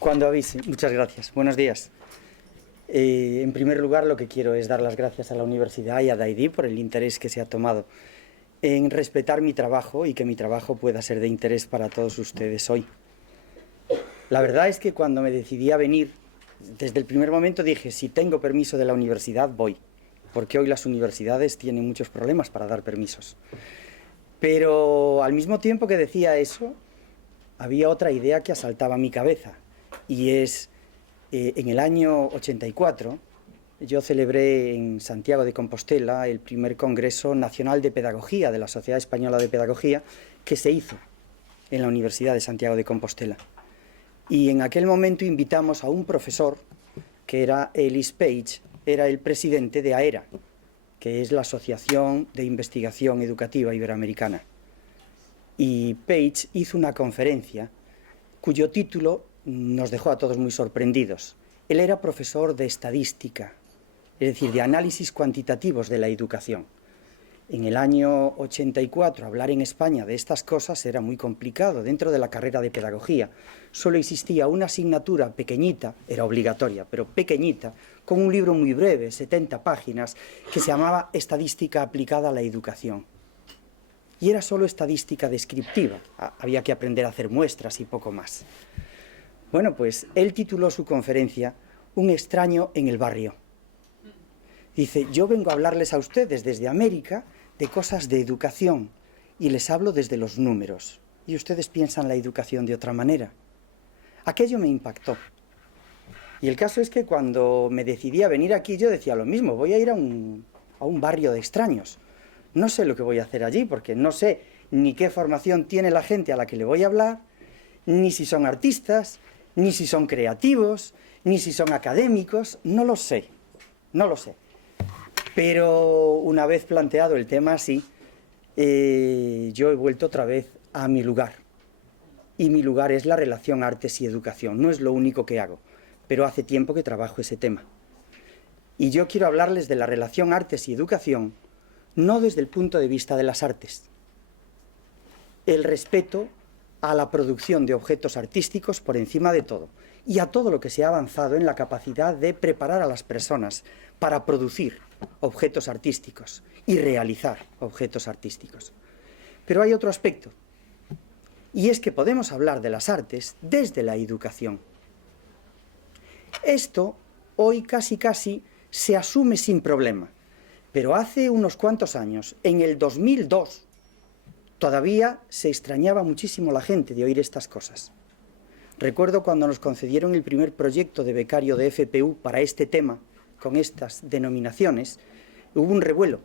Cuando avise. Muchas gracias. Buenos días. En primer lugar, lo que quiero es dar las gracias a la Universidad y a Daidí por el interés que se ha tomado en respetar mi trabajo y que mi trabajo pueda ser de interés para todos ustedes hoy. La verdad es que cuando me decidí a venir, desde el primer momento dije, si tengo permiso de la universidad, voy. Porque hoy las universidades tienen muchos problemas para dar permisos. Pero al mismo tiempo que decía eso, había otra idea que asaltaba mi cabeza. Y es, en el año 84, yo celebré en Santiago de Compostela el primer Congreso Nacional de Pedagogía de la Sociedad Española de Pedagogía que se hizo en la Universidad de Santiago de Compostela. Y en aquel momento invitamos a un profesor, que era Ellis Page, era el presidente de AERA, que es la Asociación de Investigación Educativa Iberoamericana. Y Page hizo una conferencia cuyo título nos dejó a todos muy sorprendidos. Él era profesor de estadística, es decir, de análisis cuantitativos de la educación. En el año 84, hablar en España de estas cosas era muy complicado. Dentro de la carrera de pedagogía solo existía una asignatura pequeñita, era obligatoria, pero pequeñita, con un libro muy breve, 70 páginas, que se llamaba Estadística aplicada a la educación. Y era solo estadística descriptiva, había que aprender a hacer muestras y poco más. Bueno, pues él tituló su conferencia Un extraño en el barrio. Dice, yo vengo a hablarles a ustedes desde América de cosas de educación y les hablo desde los números. Y ustedes piensan la educación de otra manera. Aquello me impactó. Y el caso es que cuando me decidí a venir aquí yo decía lo mismo, voy a ir a un barrio de extraños. No sé lo que voy a hacer allí porque no sé ni qué formación tiene la gente a la que le voy a hablar, ni si son artistas, ni si son creativos, ni si son académicos, no lo sé, no lo sé. Pero una vez planteado el tema así, yo he vuelto otra vez a mi lugar. Y mi lugar es la relación artes y educación. No es lo único que hago, pero hace tiempo que trabajo ese tema. Y yo quiero hablarles de la relación artes y educación, no desde el punto de vista de las artes. El respeto a la producción de objetos artísticos por encima de todo. Y a todo lo que se ha avanzado en la capacidad de preparar a las personas para producir objetos artísticos y realizar objetos artísticos. Pero hay otro aspecto, y es que podemos hablar de las artes desde la educación. Esto hoy casi se asume sin problema, pero hace unos cuantos años, en el 2002, todavía se extrañaba muchísimo la gente de oír estas cosas. Recuerdo cuando nos concedieron el primer proyecto de becario de FPU para este tema, con estas denominaciones, hubo un revuelo.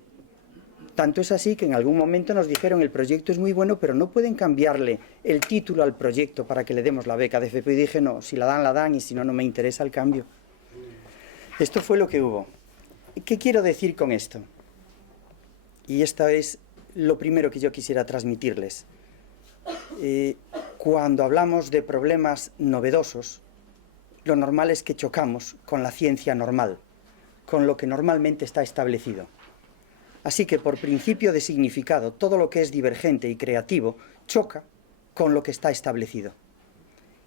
Tanto es así que en algún momento nos dijeron el proyecto es muy bueno, pero no pueden cambiarle el título al proyecto para que le demos la beca de FPU. Y dije, no, si la dan, y si no, no me interesa el cambio. Esto fue lo que hubo. ¿Qué quiero decir con esto? Y esto es lo primero que yo quisiera transmitirles. Cuando hablamos de problemas novedosos, lo normal es que chocamos con la ciencia normal, con lo que normalmente está establecido. Así que por principio de significado, todo lo que es divergente y creativo choca con lo que está establecido.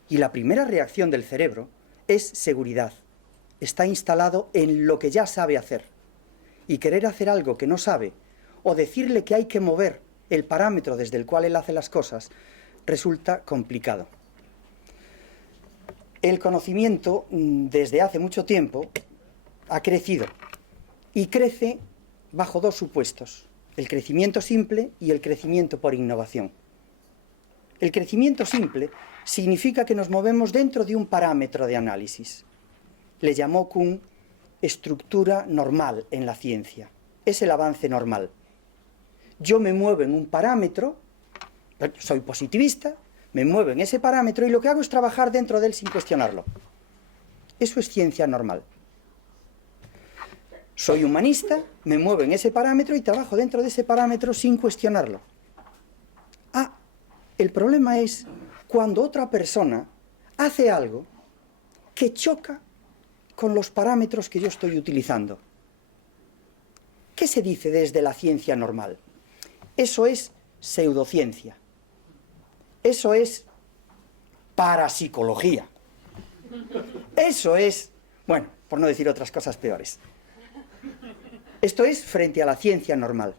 Y la primera reacción del cerebro es seguridad. Está instalado en lo que ya sabe hacer. Y querer hacer algo que no sabe, o decirle que hay que mover el parámetro desde el cual él hace las cosas, resulta complicado. El conocimiento, desde hace mucho tiempo, ha crecido. Y crece bajo dos supuestos, el crecimiento simple y el crecimiento por innovación. El crecimiento simple significa que nos movemos dentro de un parámetro de análisis. Le llamó Kuhn estructura normal en la ciencia. Es el avance normal. Yo me muevo en un parámetro, soy positivista, me muevo en ese parámetro y lo que hago es trabajar dentro de él sin cuestionarlo. Eso es ciencia normal. Soy humanista, me muevo en ese parámetro y trabajo dentro de ese parámetro sin cuestionarlo. El problema es cuando otra persona hace algo que choca con los parámetros que yo estoy utilizando. ¿Qué se dice desde la ciencia normal? Eso es pseudociencia. Eso es parapsicología. Eso es, bueno, por no decir otras cosas peores. Esto es frente a la ciencia normal.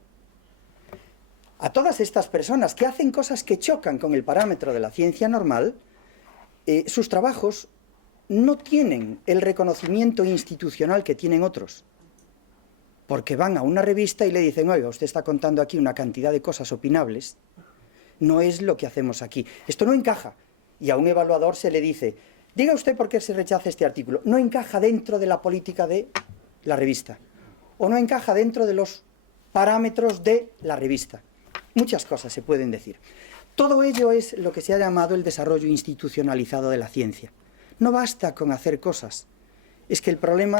A todas estas personas que hacen cosas que chocan con el parámetro de la ciencia normal, sus trabajos no tienen el reconocimiento institucional que tienen otros. Porque van a una revista y le dicen, oiga, usted está contando aquí una cantidad de cosas opinables, no es lo que hacemos aquí. Esto no encaja. Y a un evaluador se le dice, diga usted por qué se rechaza este artículo. No encaja dentro de la política de la revista. O no encaja dentro de los parámetros de la revista. Muchas cosas se pueden decir. Todo ello es lo que se ha llamado el desarrollo institucionalizado de la ciencia. No basta con hacer cosas. Es que el problema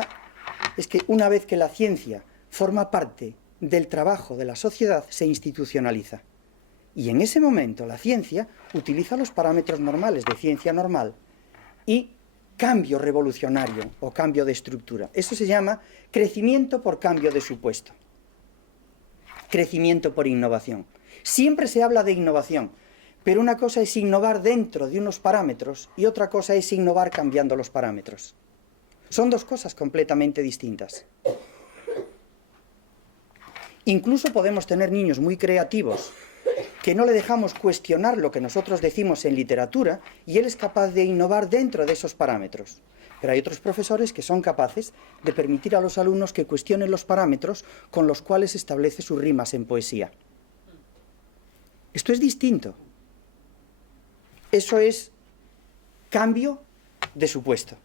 es que una vez que la ciencia forma parte del trabajo de la sociedad, se institucionaliza. Y en ese momento la ciencia utiliza los parámetros normales de ciencia normal y cambio revolucionario o cambio de estructura. Eso se llama crecimiento por cambio de supuesto. Crecimiento por innovación. Siempre se habla de innovación, pero una cosa es innovar dentro de unos parámetros y otra cosa es innovar cambiando los parámetros. Son dos cosas completamente distintas. Incluso podemos tener niños muy creativos que no le dejamos cuestionar lo que nosotros decimos en literatura y él es capaz de innovar dentro de esos parámetros. Pero hay otros profesores que son capaces de permitir a los alumnos que cuestionen los parámetros con los cuales establece sus rimas en poesía. Esto es distinto. Eso es cambio de supuesto.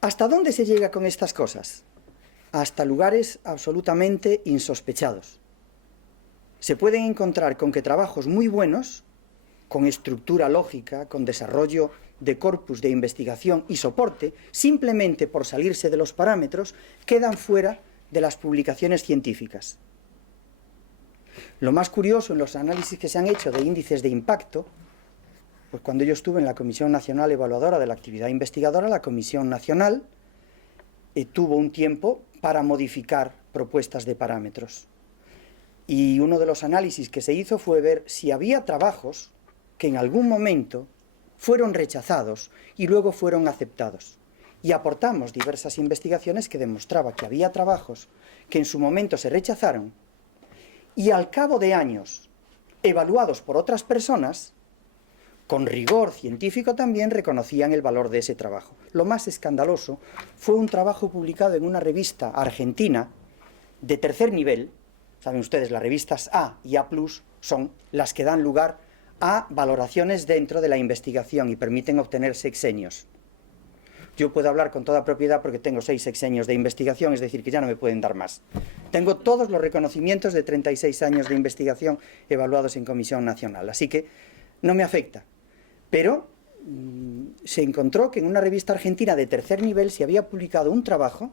¿Hasta dónde se llega con estas cosas? Hasta lugares absolutamente insospechados. Se pueden encontrar con que trabajos muy buenos, con estructura lógica, con desarrollo de corpus de investigación y soporte, simplemente por salirse de los parámetros, quedan fuera de las publicaciones científicas. Lo más curioso en los análisis que se han hecho de índices de impacto, pues cuando yo estuve en la Comisión Nacional Evaluadora de la Actividad Investigadora, la Comisión Nacional tuvo un tiempo para modificar propuestas de parámetros. Y uno de los análisis que se hizo fue ver si había trabajos que en algún momento fueron rechazados y luego fueron aceptados. Y aportamos diversas investigaciones que demostraban que había trabajos que en su momento se rechazaron y al cabo de años, evaluados por otras personas, con rigor científico también reconocían el valor de ese trabajo. Lo más escandaloso fue un trabajo publicado en una revista argentina de tercer nivel. Saben ustedes, las revistas A y A+ son las que dan lugar a valoraciones dentro de la investigación y permiten obtener sexenios. Yo puedo hablar con toda propiedad porque tengo 6 sexenios de investigación, es decir, que ya no me pueden dar más. Tengo todos los reconocimientos de 36 años de investigación evaluados en Comisión Nacional, así que no me afecta. Pero se encontró que en una revista argentina de tercer nivel se había publicado un trabajo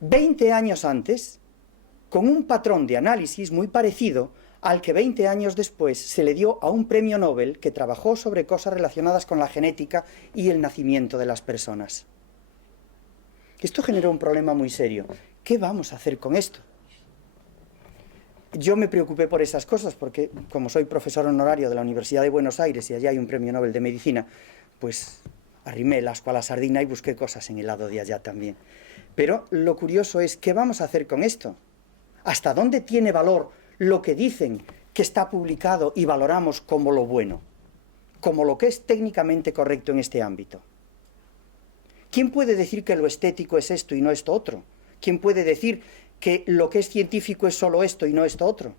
20 años antes con un patrón de análisis muy parecido al que 20 años después se le dio a un premio Nobel que trabajó sobre cosas relacionadas con la genética y el nacimiento de las personas. Esto generó un problema muy serio. ¿Qué vamos a hacer con esto? Yo me preocupé por esas cosas porque, como soy profesor honorario de la Universidad de Buenos Aires y allá hay un premio Nobel de Medicina, pues arrimé el ascua a la sardina y busqué cosas en el lado de allá también. Pero lo curioso es, ¿qué vamos a hacer con esto? ¿Hasta dónde tiene valor lo que dicen que está publicado y valoramos como lo bueno, como lo que es técnicamente correcto en este ámbito? ¿Quién puede decir que lo estético es esto y no esto otro? ¿Quién puede decir que lo que es científico es solo esto y no esto otro?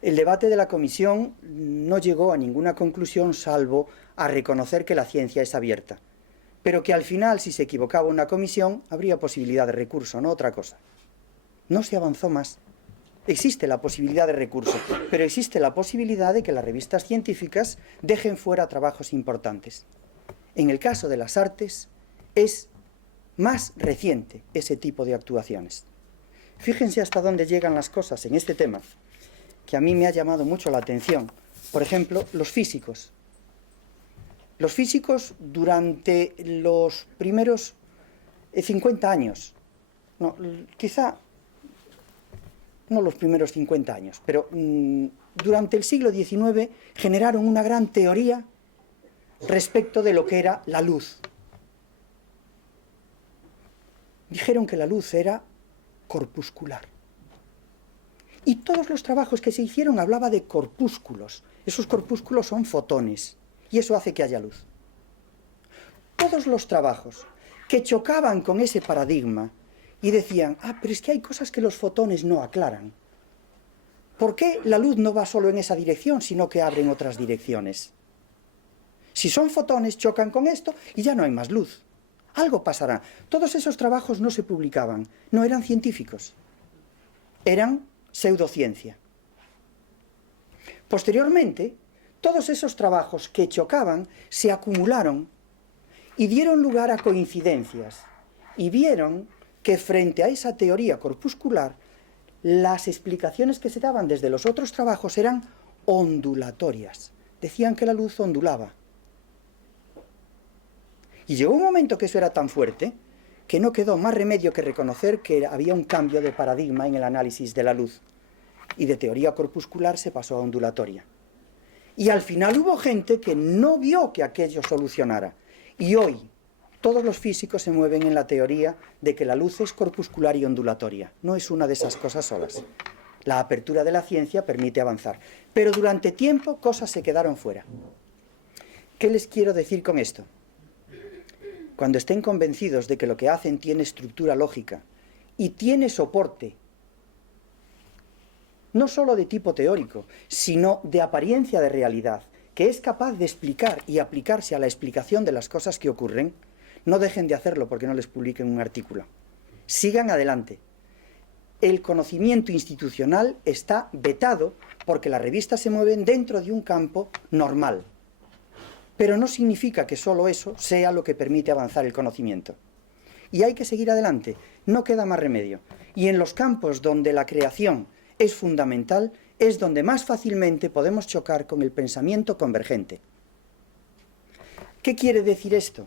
El debate de la comisión no llegó a ninguna conclusión salvo a reconocer que la ciencia es abierta, pero que al final, si se equivocaba una comisión, habría posibilidad de recurso, no otra cosa. No se avanzó más. Existe la posibilidad de recurso, pero existe la posibilidad de que las revistas científicas dejen fuera trabajos importantes. En el caso de las artes, es más reciente ese tipo de actuaciones. Fíjense hasta dónde llegan las cosas en este tema, que a mí me ha llamado mucho la atención. Por ejemplo, los físicos. Los físicos durante los primeros 50 años, no, quizá no los primeros 50 años, pero durante el siglo XIX generaron una gran teoría respecto de lo que era la luz. Dijeron que la luz era corpuscular. Y todos los trabajos que se hicieron hablaba de corpúsculos. Esos corpúsculos son fotones, y eso hace que haya luz. Todos los trabajos que chocaban con ese paradigma y decían, pero es que hay cosas que los fotones no aclaran. ¿Por qué la luz no va solo en esa dirección, sino que abre en otras direcciones? Si son fotones, chocan con esto y ya no hay más luz. Algo pasará. Todos esos trabajos no se publicaban, no eran científicos, eran pseudociencia. Posteriormente, todos esos trabajos que chocaban se acumularon y dieron lugar a coincidencias, y vieron que frente a esa teoría corpuscular, las explicaciones que se daban desde los otros trabajos eran ondulatorias. Decían que la luz ondulaba. Y llegó un momento que eso era tan fuerte que no quedó más remedio que reconocer que había un cambio de paradigma en el análisis de la luz. Y de teoría corpuscular se pasó a ondulatoria. Y al final hubo gente que no vio que aquello solucionara. Y hoy todos los físicos se mueven en la teoría de que la luz es corpuscular y ondulatoria. No es una de esas cosas solas. La apertura de la ciencia permite avanzar. Pero durante tiempo cosas se quedaron fuera. ¿Qué les quiero decir con esto? Cuando estén convencidos de que lo que hacen tiene estructura lógica y tiene soporte, no solo de tipo teórico, sino de apariencia de realidad, que es capaz de explicar y aplicarse a la explicación de las cosas que ocurren, no dejen de hacerlo porque no les publiquen un artículo. Sigan adelante. El conocimiento institucional está vetado porque las revistas se mueven dentro de un campo normal. Pero no significa que solo eso sea lo que permite avanzar el conocimiento. Y hay que seguir adelante, no queda más remedio. Y en los campos donde la creación es fundamental, es donde más fácilmente podemos chocar con el pensamiento convergente. ¿Qué quiere decir esto?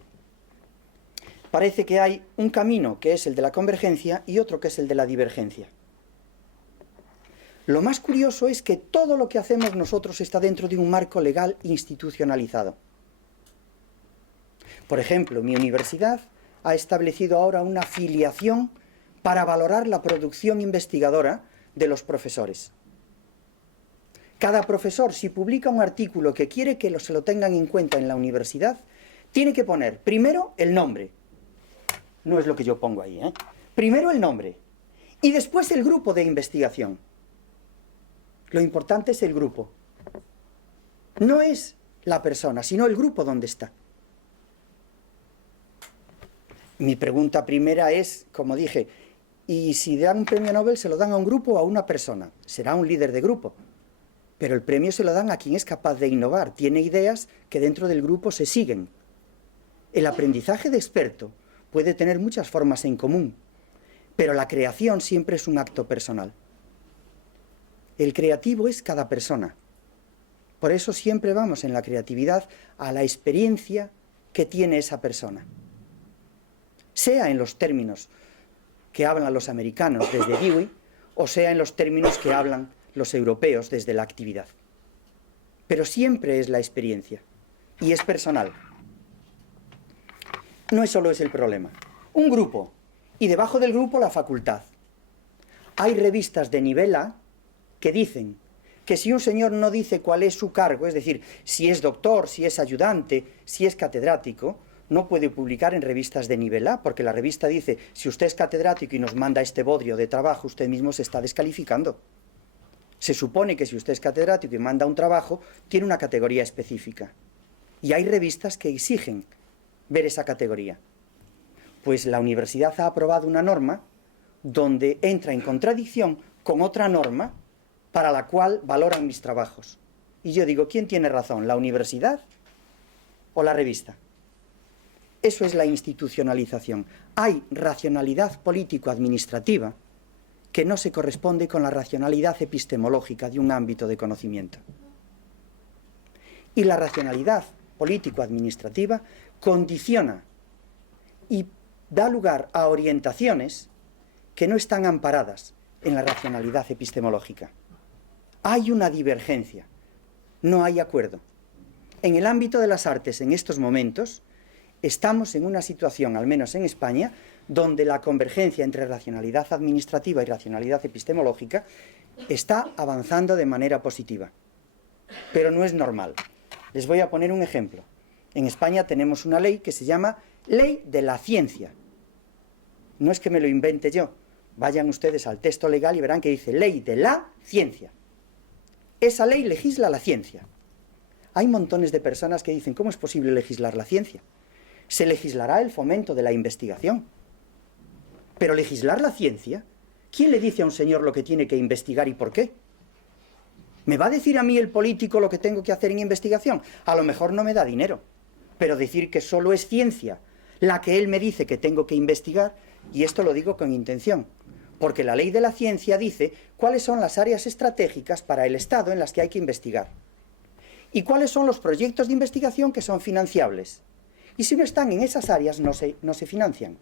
Parece que hay un camino que es el de la convergencia y otro que es el de la divergencia. Lo más curioso es que todo lo que hacemos nosotros está dentro de un marco legal institucionalizado. Por ejemplo, mi universidad ha establecido ahora una filiación para valorar la producción investigadora de los profesores. Cada profesor, si publica un artículo que quiere que se lo tengan en cuenta en la universidad, tiene que poner primero el nombre. No es lo que yo pongo ahí, ¿eh? Primero el nombre y después el grupo de investigación. Lo importante es el grupo. No es la persona, sino el grupo donde está. Mi pregunta primera es, como dije, ¿y si dan un premio Nobel se lo dan a un grupo o a una persona? Será un líder de grupo. Pero el premio se lo dan a quien es capaz de innovar, tiene ideas que dentro del grupo se siguen. El aprendizaje de experto puede tener muchas formas en común, pero la creación siempre es un acto personal. El creativo es cada persona. Por eso siempre vamos en la creatividad a la experiencia que tiene esa persona. Sea en los términos que hablan los americanos desde Dewey, o sea en los términos que hablan los europeos desde la actividad. Pero siempre es la experiencia, y es personal. No es solo ese el problema. Un grupo, y debajo del grupo la facultad. Hay revistas de nivel A que dicen que si un señor no dice cuál es su cargo, es decir, si es doctor, si es ayudante, si es catedrático, no puede publicar en revistas de nivel A, porque la revista dice, si usted es catedrático y nos manda este bodrio de trabajo, usted mismo se está descalificando. Se supone que si usted es catedrático y manda un trabajo, tiene una categoría específica. Y hay revistas que exigen ver esa categoría. Pues la universidad ha aprobado una norma donde entra en contradicción con otra norma para la cual valoran mis trabajos. Y yo digo, ¿quién tiene razón, la universidad o la revista? Eso es la institucionalización. Hay racionalidad político-administrativa que no se corresponde con la racionalidad epistemológica de un ámbito de conocimiento. Y la racionalidad político-administrativa condiciona y da lugar a orientaciones que no están amparadas en la racionalidad epistemológica. Hay una divergencia, no hay acuerdo. En el ámbito de las artes, en estos momentos, estamos en una situación, al menos en España, donde la convergencia entre racionalidad administrativa y racionalidad epistemológica está avanzando de manera positiva. Pero no es normal. Les voy a poner un ejemplo. En España tenemos una ley que se llama Ley de la Ciencia. No es que me lo invente yo. Vayan ustedes al texto legal y verán que dice Ley de la Ciencia. Esa ley legisla la ciencia. Hay montones de personas que dicen, ¿cómo es posible legislar la ciencia? Se legislará el fomento de la investigación. Pero legislar la ciencia, ¿quién le dice a un señor lo que tiene que investigar y por qué? ¿Me va a decir a mí el político lo que tengo que hacer en investigación? A lo mejor no me da dinero, pero decir que solo es ciencia la que él me dice que tengo que investigar, y esto lo digo con intención, porque la ley de la ciencia dice cuáles son las áreas estratégicas para el Estado en las que hay que investigar, y cuáles son los proyectos de investigación que son financiables. Y si no están en esas áreas, no se financian.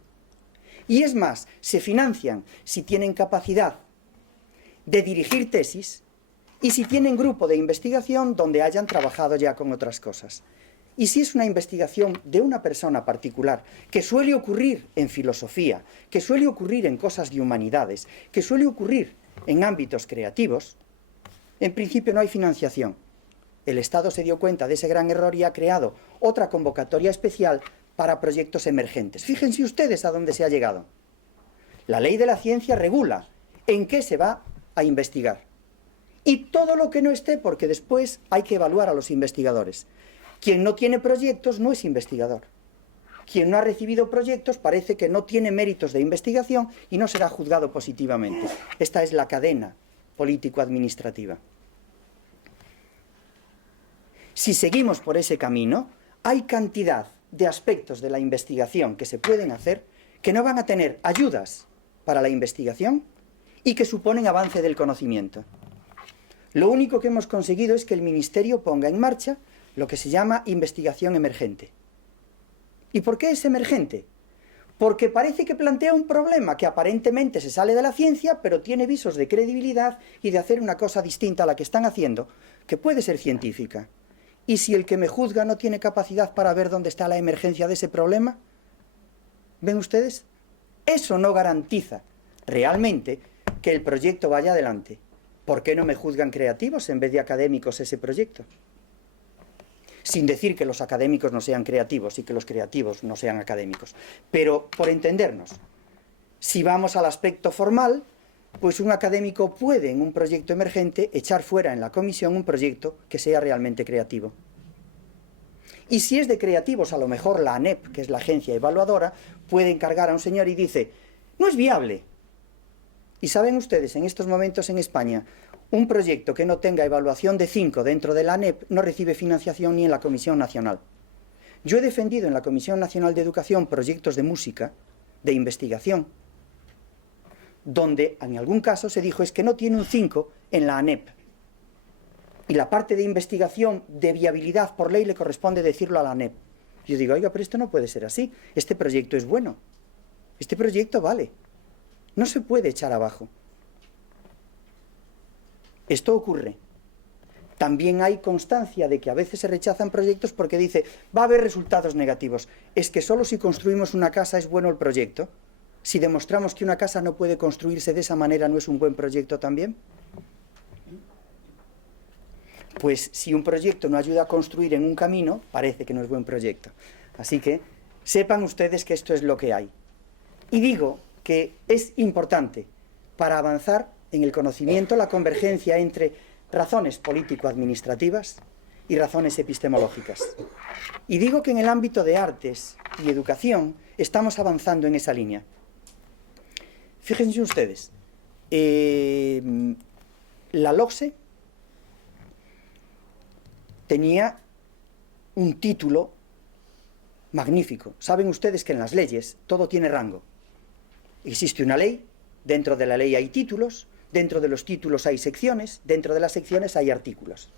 Y es más, se financian si tienen capacidad de dirigir tesis y si tienen grupo de investigación donde hayan trabajado ya con otras cosas. Y si es una investigación de una persona particular, que suele ocurrir en filosofía, que suele ocurrir en cosas de humanidades, que suele ocurrir en ámbitos creativos, en principio no hay financiación. El Estado se dio cuenta de ese gran error y ha creado otra convocatoria especial para proyectos emergentes. Fíjense ustedes a dónde se ha llegado. La ley de la ciencia regula en qué se va a investigar. Y todo lo que no esté, porque después hay que evaluar a los investigadores. Quien no tiene proyectos no es investigador. Quien no ha recibido proyectos parece que no tiene méritos de investigación y no será juzgado positivamente. Esta es la cadena político-administrativa. Si seguimos por ese camino, hay cantidad de aspectos de la investigación que se pueden hacer que no van a tener ayudas para la investigación y que suponen avance del conocimiento. Lo único que hemos conseguido es que el Ministerio ponga en marcha lo que se llama investigación emergente. ¿Y por qué es emergente? Porque parece que plantea un problema que aparentemente se sale de la ciencia, pero tiene visos de credibilidad y de hacer una cosa distinta a la que están haciendo, que puede ser científica. ¿Y si el que me juzga no tiene capacidad para ver dónde está la emergencia de ese problema? ¿Ven ustedes? Eso no garantiza realmente que el proyecto vaya adelante. ¿Por qué no me juzgan creativos en vez de académicos ese proyecto? Sin decir que los académicos no sean creativos y que los creativos no sean académicos. Pero, por entendernos, si vamos al aspecto formal, pues un académico puede, en un proyecto emergente, echar fuera en la comisión un proyecto que sea realmente creativo. Y si es de creativos, a lo mejor la ANEP, que es la agencia evaluadora, puede encargar a un señor y dice, no es viable. Y saben ustedes, en estos momentos en España, un proyecto que no tenga evaluación de 5 dentro de la ANEP no recibe financiación ni en la Comisión Nacional. Yo he defendido en la Comisión Nacional de Educación proyectos de música, de investigación, donde en algún caso se dijo es que no tiene un 5 en la ANEP. Y la parte de investigación de viabilidad por ley le corresponde decirlo a la ANEP. Yo digo, oiga, pero esto no puede ser así. Este proyecto es bueno. Este proyecto vale. No se puede echar abajo. Esto ocurre. También hay constancia de que a veces se rechazan proyectos porque dice, va a haber resultados negativos. Es que solo si construimos una casa es bueno el proyecto. Si demostramos que una casa no puede construirse de esa manera, ¿no es un buen proyecto también? Pues si un proyecto no ayuda a construir en un camino, parece que no es buen proyecto. Así que sepan ustedes que esto es lo que hay. Y digo que es importante para avanzar en el conocimiento la convergencia entre razones político-administrativas y razones epistemológicas. Y digo que en el ámbito de artes y educación estamos avanzando en esa línea. Fíjense ustedes, la LOCSE tenía un título magnífico. Saben ustedes que en las leyes todo tiene rango. Existe una ley, dentro de la ley hay títulos, dentro de los títulos hay secciones, dentro de las secciones hay artículos.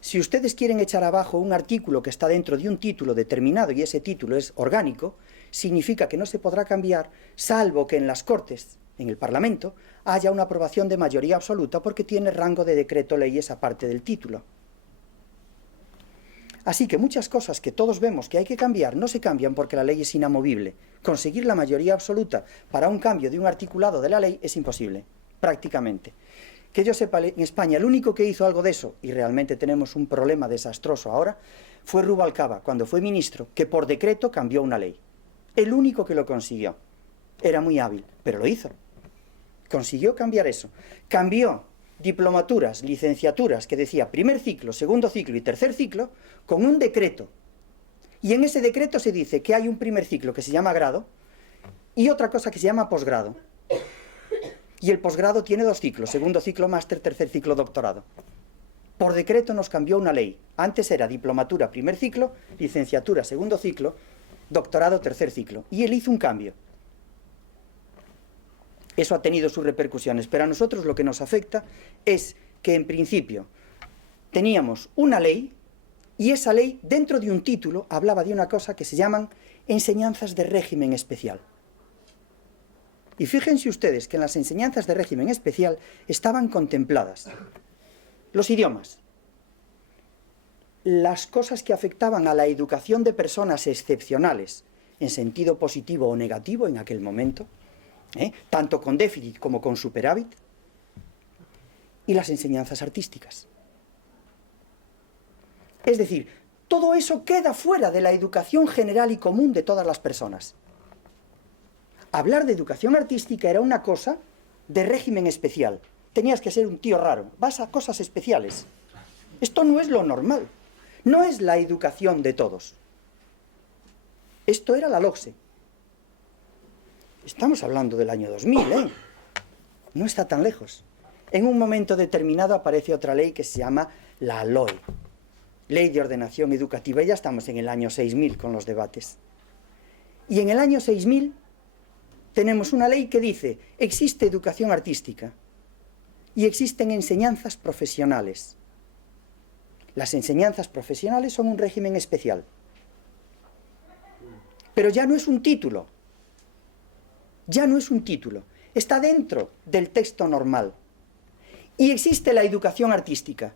Si ustedes quieren echar abajo un artículo que está dentro de un título determinado y ese título es orgánico, significa que no se podrá cambiar, salvo que en las Cortes en el Parlamento, haya una aprobación de mayoría absoluta porque tiene rango de decreto ley esa parte del título. Así que muchas cosas que todos vemos que hay que cambiar no se cambian porque la ley es inamovible. Conseguir la mayoría absoluta para un cambio de un articulado de la ley es imposible, prácticamente. Que yo sepa, en España el único que hizo algo de eso, y realmente tenemos un problema desastroso ahora, fue Rubalcaba, cuando fue ministro, que por decreto cambió una ley. El único que lo consiguió. Era muy hábil, pero lo hizo. Consiguió cambiar eso. Cambió diplomaturas, licenciaturas, que decía primer ciclo, segundo ciclo y tercer ciclo, con un decreto. Y en ese decreto se dice que hay un primer ciclo que se llama grado y otra cosa que se llama posgrado. Y el posgrado tiene 2 ciclos, segundo ciclo máster, tercer ciclo doctorado. Por decreto nos cambió una ley. Antes era diplomatura primer ciclo, licenciatura segundo ciclo, doctorado tercer ciclo. Y él hizo un cambio. Eso ha tenido sus repercusiones, pero a nosotros lo que nos afecta es que en principio teníamos una ley y esa ley dentro de un título hablaba de una cosa que se llaman enseñanzas de régimen especial. Y fíjense ustedes que en las enseñanzas de régimen especial estaban contempladas los idiomas, las cosas que afectaban a la educación de personas excepcionales, en sentido positivo o negativo en aquel momento, tanto con déficit como con superávit, y las enseñanzas artísticas. Es decir, todo eso queda fuera de la educación general y común de todas las personas. Hablar de educación artística era una cosa de régimen especial. Tenías que ser un tío raro, vas a cosas especiales. Esto no es lo normal, no es la educación de todos. Esto era la LOCSE. Estamos hablando del año 2000, ¿eh? No está tan lejos. En un momento determinado aparece otra ley que se llama la LOE, Ley de Ordenación Educativa, y ya estamos en el año 6000 con los debates. Y en el año 6000 tenemos una ley que dice, existe educación artística y existen enseñanzas profesionales. Las enseñanzas profesionales son un régimen especial. Pero ya no es un título. Ya no es un título, está dentro del texto normal. Y existe la educación artística.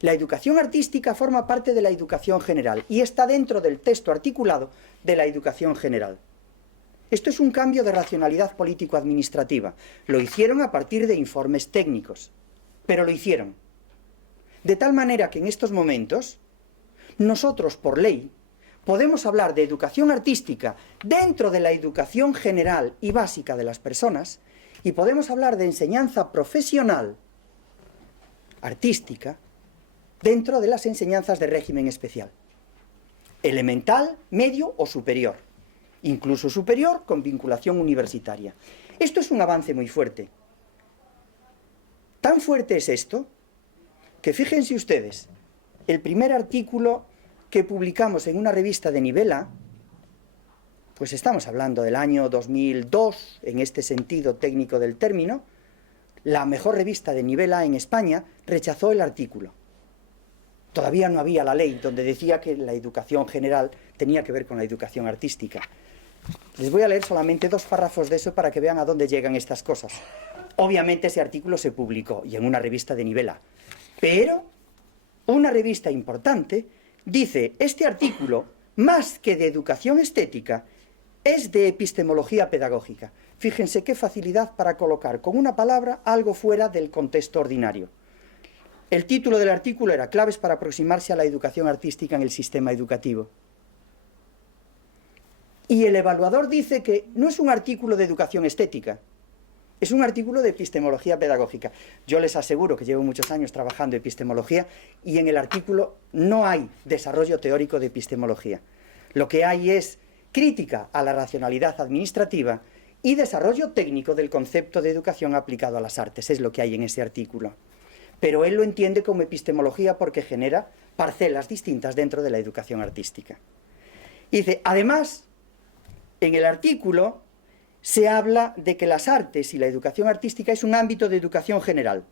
La educación artística forma parte de la educación general y está dentro del texto articulado de la educación general. Esto es un cambio de racionalidad político-administrativa. Lo hicieron a partir de informes técnicos, pero lo hicieron. De tal manera que en estos momentos, nosotros por ley, podemos hablar de educación artística dentro de la educación general y básica de las personas y podemos hablar de enseñanza profesional artística dentro de las enseñanzas de régimen especial. Elemental, medio o superior. Incluso superior con vinculación universitaria. Esto es un avance muy fuerte. Tan fuerte es esto que fíjense ustedes, el primer artículo que publicamos en una revista de nivel A, pues estamos hablando del año 2002, en este sentido técnico del término, la mejor revista de nivel A en España rechazó el artículo. Todavía no había la ley donde decía que la educación general tenía que ver con la educación artística. Les voy a leer solamente 2 párrafos de eso para que vean a dónde llegan estas cosas. Obviamente ese artículo se publicó y en una revista de nivel A, pero una revista importante dice, este artículo, más que de educación estética, es de epistemología pedagógica. Fíjense qué facilidad para colocar con una palabra algo fuera del contexto ordinario. El título del artículo era Claves para aproximarse a la educación artística en el sistema educativo. Y el evaluador dice que no es un artículo de educación estética, es un artículo de epistemología pedagógica. Yo les aseguro que llevo muchos años trabajando epistemología y en el artículo no hay desarrollo teórico de epistemología. Lo que hay es crítica a la racionalidad administrativa y desarrollo técnico del concepto de educación aplicado a las artes. Es lo que hay en ese artículo. Pero él lo entiende como epistemología porque genera parcelas distintas dentro de la educación artística. Y dice, además, en el artículo se habla de que las artes y la educación artística es un ámbito de educación general.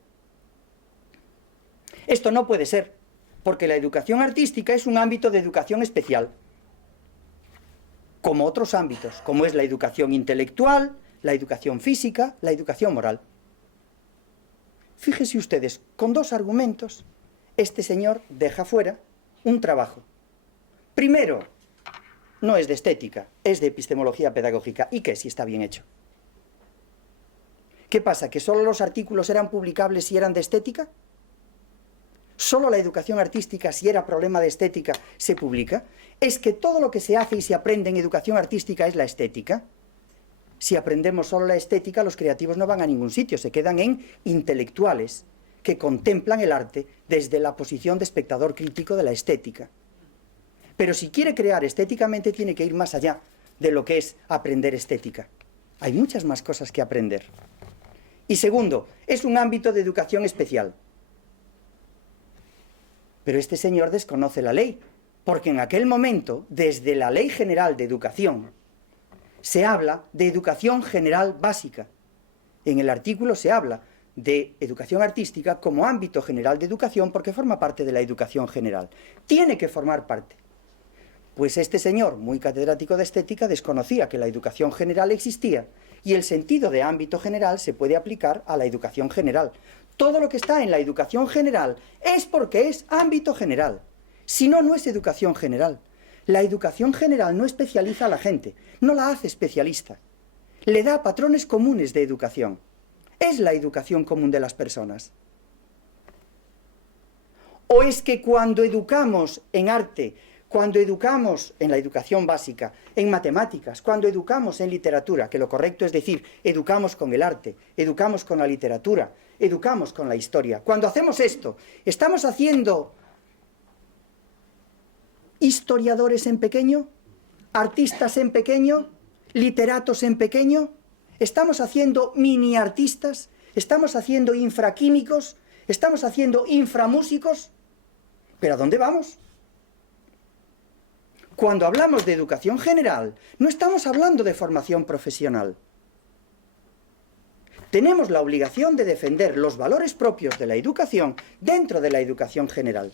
Esto no puede ser, porque la educación artística es un ámbito de educación especial, como otros ámbitos, como es la educación intelectual, la educación física, la educación moral. Fíjense ustedes, con dos argumentos, este señor deja fuera un trabajo. Primero, no es de estética, es de epistemología pedagógica. ¿Y qué si está bien hecho? ¿Qué pasa? ¿Que solo los artículos eran publicables si eran de estética? ¿Solo la educación artística, si era problema de estética, se publica? ¿Es que todo lo que se hace y se aprende en educación artística es la estética? Si aprendemos solo la estética, los creativos no van a ningún sitio, se quedan en intelectuales que contemplan el arte desde la posición de espectador crítico de la estética. Pero si quiere crear estéticamente, tiene que ir más allá de lo que es aprender estética. Hay muchas más cosas que aprender. Y segundo, es un ámbito de educación especial. Pero este señor desconoce la ley, porque en aquel momento, desde la Ley General de Educación, se habla de educación general básica. En el artículo se habla de educación artística como ámbito general de educación porque forma parte de la educación general. Tiene que formar parte. Pues este señor, muy catedrático de estética, desconocía que la educación general existía y el sentido de ámbito general se puede aplicar a la educación general. Todo lo que está en la educación general es porque es ámbito general. Si no, no es educación general. La educación general no especializa a la gente, no la hace especialista. Le da patrones comunes de educación. Es la educación común de las personas. ¿O es que cuando educamos en arte, cuando educamos en la educación básica, en matemáticas, cuando educamos en literatura, que lo correcto es decir, educamos con el arte, educamos con la literatura, educamos con la historia, cuando hacemos esto, estamos haciendo historiadores en pequeño, artistas en pequeño, literatos en pequeño, estamos haciendo mini artistas, estamos haciendo infraquímicos, estamos haciendo inframúsicos. ¿Pero a dónde vamos? Cuando hablamos de educación general, no estamos hablando de formación profesional. Tenemos la obligación de defender los valores propios de la educación dentro de la educación general.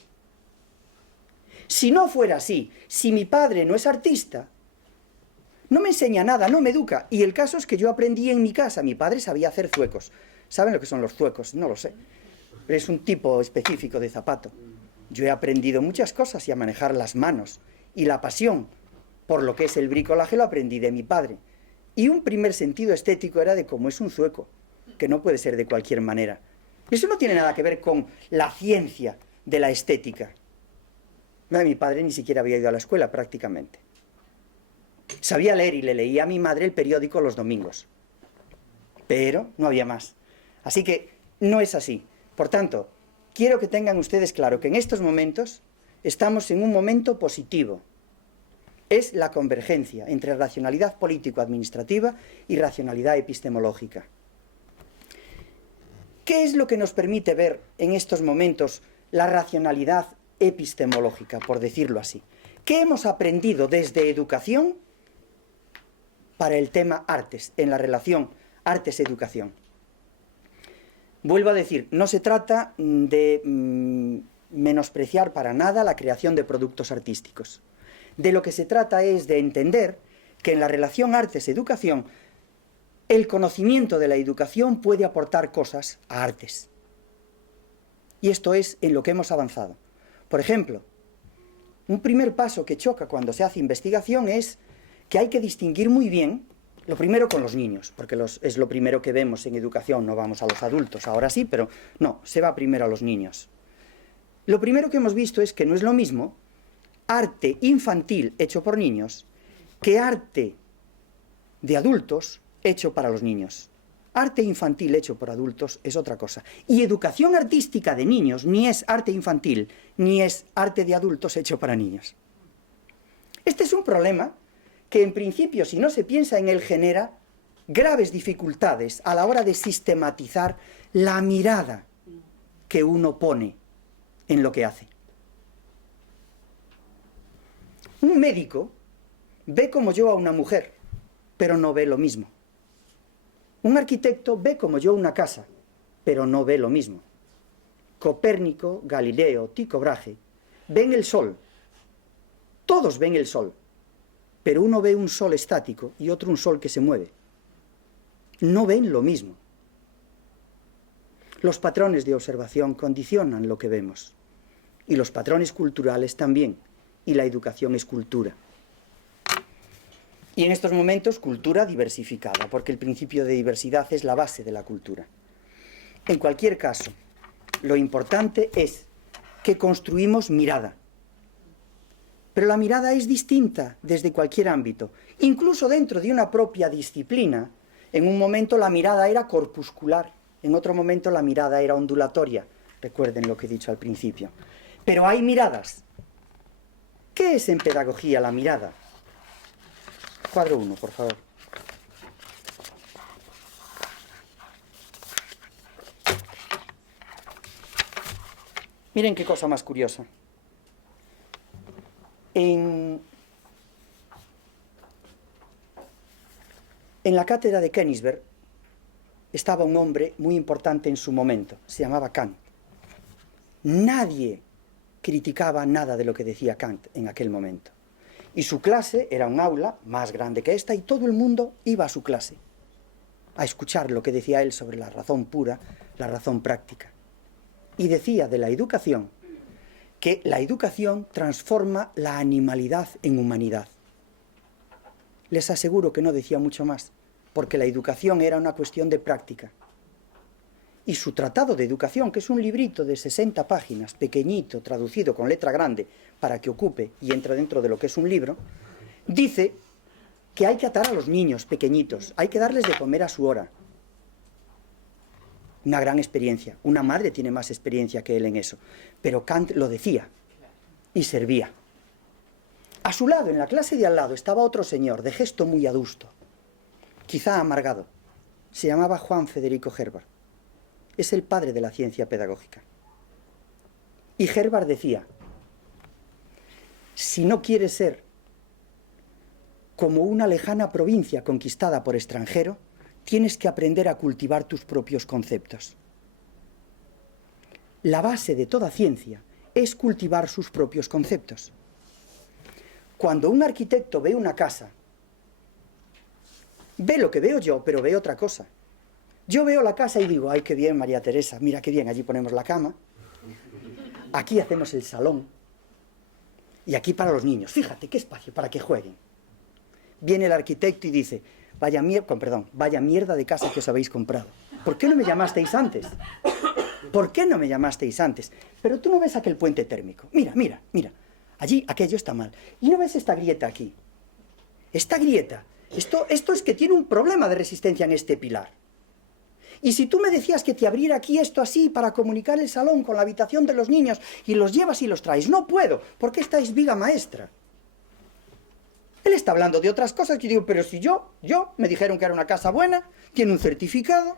Si no fuera así, si mi padre no es artista, no me enseña nada, no me educa. Y el caso es que yo aprendí en mi casa, mi padre sabía hacer zuecos. ¿Saben lo que son los zuecos? No lo sé. Pero es un tipo específico de zapato. Yo he aprendido muchas cosas y a manejar las manos. Y la pasión por lo que es el bricolaje lo aprendí de mi padre. Y un primer sentido estético era de cómo es un zueco, que no puede ser de cualquier manera. Eso no tiene nada que ver con la ciencia de la estética. Mi padre ni siquiera había ido a la escuela prácticamente. Sabía leer y le leía a mi madre el periódico los domingos. Pero no había más. Así que no es así. Por tanto, quiero que tengan ustedes claro que en estos momentos estamos en un momento positivo. Es la convergencia entre racionalidad político-administrativa y racionalidad epistemológica. ¿Qué es lo que nos permite ver en estos momentos la racionalidad epistemológica, por decirlo así? ¿Qué hemos aprendido desde educación para el tema artes, en la relación artes-educación? Vuelvo a decir, no se trata de menospreciar para nada la creación de productos artísticos. De lo que se trata es de entender que en la relación artes-educación el conocimiento de la educación puede aportar cosas a artes. Y esto es en lo que hemos avanzado. Por ejemplo, un primer paso que choca cuando se hace investigación es que hay que distinguir muy bien, lo primero con los niños, porque es lo primero que vemos en educación, no vamos a los adultos, ahora sí, pero no, se va primero a los niños. Lo primero que hemos visto es que no es lo mismo arte infantil hecho por niños que arte de adultos hecho para los niños. Arte infantil hecho por adultos es otra cosa. Y educación artística de niños ni es arte infantil, ni es arte de adultos hecho para niños. Este es un problema que en principio, si no se piensa en él, genera graves dificultades a la hora de sistematizar la mirada que uno pone en lo que hace. Un médico ve como yo a una mujer, pero no ve lo mismo. Un arquitecto ve como yo una casa, pero no ve lo mismo. Copérnico, Galileo, Tycho Brahe ven el sol. Todos ven el sol, pero uno ve un sol estático y otro un sol que se mueve. no ven lo mismo. Los patrones de observación condicionan lo que vemos, y los patrones culturales también, y la educación es cultura. Y en estos momentos, cultura diversificada, porque el principio de diversidad es la base de la cultura. En cualquier caso, lo importante es que construimos mirada. Pero la mirada es distinta desde cualquier ámbito. Incluso dentro de una propia disciplina, en un momento la mirada era corpuscular, en otro momento la mirada era ondulatoria. Recuerden lo que he dicho al principio. Pero hay miradas. ¿Qué es en pedagogía la mirada? Cuadro 1, por favor. Miren qué cosa más curiosa. En la cátedra de Königsberg estaba un hombre muy importante en su momento, se llamaba Kant. Nadie criticaba nada de lo que decía Kant en aquel momento. Y su clase era un aula más grande que esta y todo el mundo iba a su clase a escuchar lo que decía él sobre la razón pura, la razón práctica. Y decía de la educación que la educación transforma la animalidad en humanidad. Les aseguro que no decía mucho más, porque la educación era una cuestión de práctica. Y su tratado de educación, que es un librito de 60 páginas, pequeñito, traducido con letra grande, para que ocupe y entre dentro de lo que es un libro, dice que hay que atar a los niños pequeñitos, hay que darles de comer a su hora. Una gran experiencia. Una madre tiene más experiencia que él en eso. Pero Kant lo decía y servía. A su lado, en la clase de al lado, estaba otro señor, de gesto muy adusto, quizá amargado. Se llamaba Juan Federico Herbar. Es el padre de la ciencia pedagógica. Y Herbar decía, si no quieres ser como una lejana provincia conquistada por extranjero, tienes que aprender a cultivar tus propios conceptos. La base de toda ciencia es cultivar sus propios conceptos. Cuando un arquitecto ve una casa, ve lo que veo yo, pero ve otra cosa. Yo veo la casa y digo, ay, qué bien, María Teresa, mira qué bien, allí ponemos la cama, aquí hacemos el salón, y aquí para los niños, fíjate qué espacio para que jueguen. Viene el arquitecto y dice, vaya mierda de casa que os habéis comprado. ¿Por qué no me llamasteis antes? ¿Por qué no me llamasteis antes? Pero tú no ves aquel puente térmico. Mira, mira, mira. Allí aquello está mal. ¿Y no ves esta grieta aquí? Esta grieta. Esto es que tiene un problema de resistencia en este pilar. Y si tú me decías que te abriera aquí esto así para comunicar el salón con la habitación de los niños y los llevas y los traes, no puedo, porque esta es viga maestra. Él está hablando de otras cosas que yo digo, pero si yo me dijeron que era una casa buena, tiene un certificado.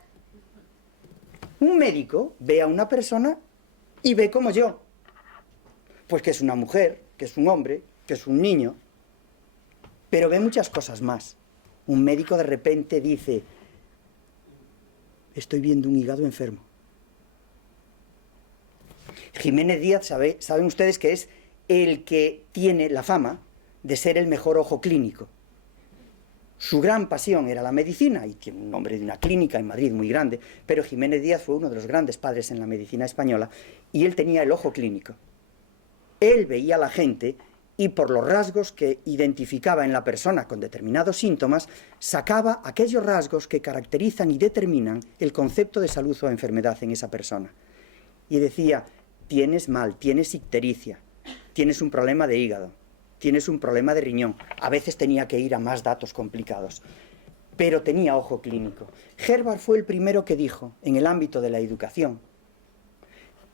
Un médico ve a una persona y ve como yo. Pues que es una mujer, que es un hombre, que es un niño. Pero ve muchas cosas más. Un médico de repente dice, estoy viendo un hígado enfermo. Jiménez Díaz, saben ustedes que es el que tiene la fama de ser el mejor ojo clínico. Su gran pasión era la medicina, y tiene un nombre de una clínica en Madrid muy grande, pero Jiménez Díaz fue uno de los grandes padres en la medicina española, y él tenía el ojo clínico. Él veía a la gente, y por los rasgos que identificaba en la persona con determinados síntomas, sacaba aquellos rasgos que caracterizan y determinan el concepto de salud o enfermedad en esa persona. Y decía, tienes mal, tienes ictericia, tienes un problema de hígado, tienes un problema de riñón. A veces tenía que ir a más datos complicados, pero tenía ojo clínico. Herbar fue el primero que dijo, en el ámbito de la educación,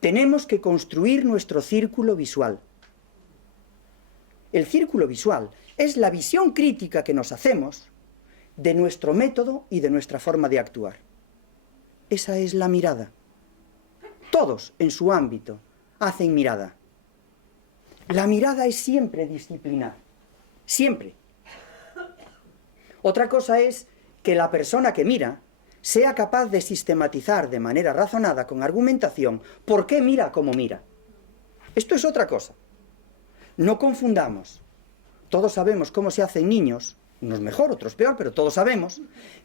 tenemos que construir nuestro círculo visual. El círculo visual es la visión crítica que nos hacemos de nuestro método y de nuestra forma de actuar. Esa es la mirada. Todos, en su ámbito, hacen mirada. La mirada es siempre disciplinar, siempre. Otra cosa es que la persona que mira sea capaz de sistematizar de manera razonada, con argumentación, por qué mira como mira. Esto es otra cosa. No confundamos. Todos sabemos cómo se hacen niños Unos mejor, otros peor, pero todos sabemos.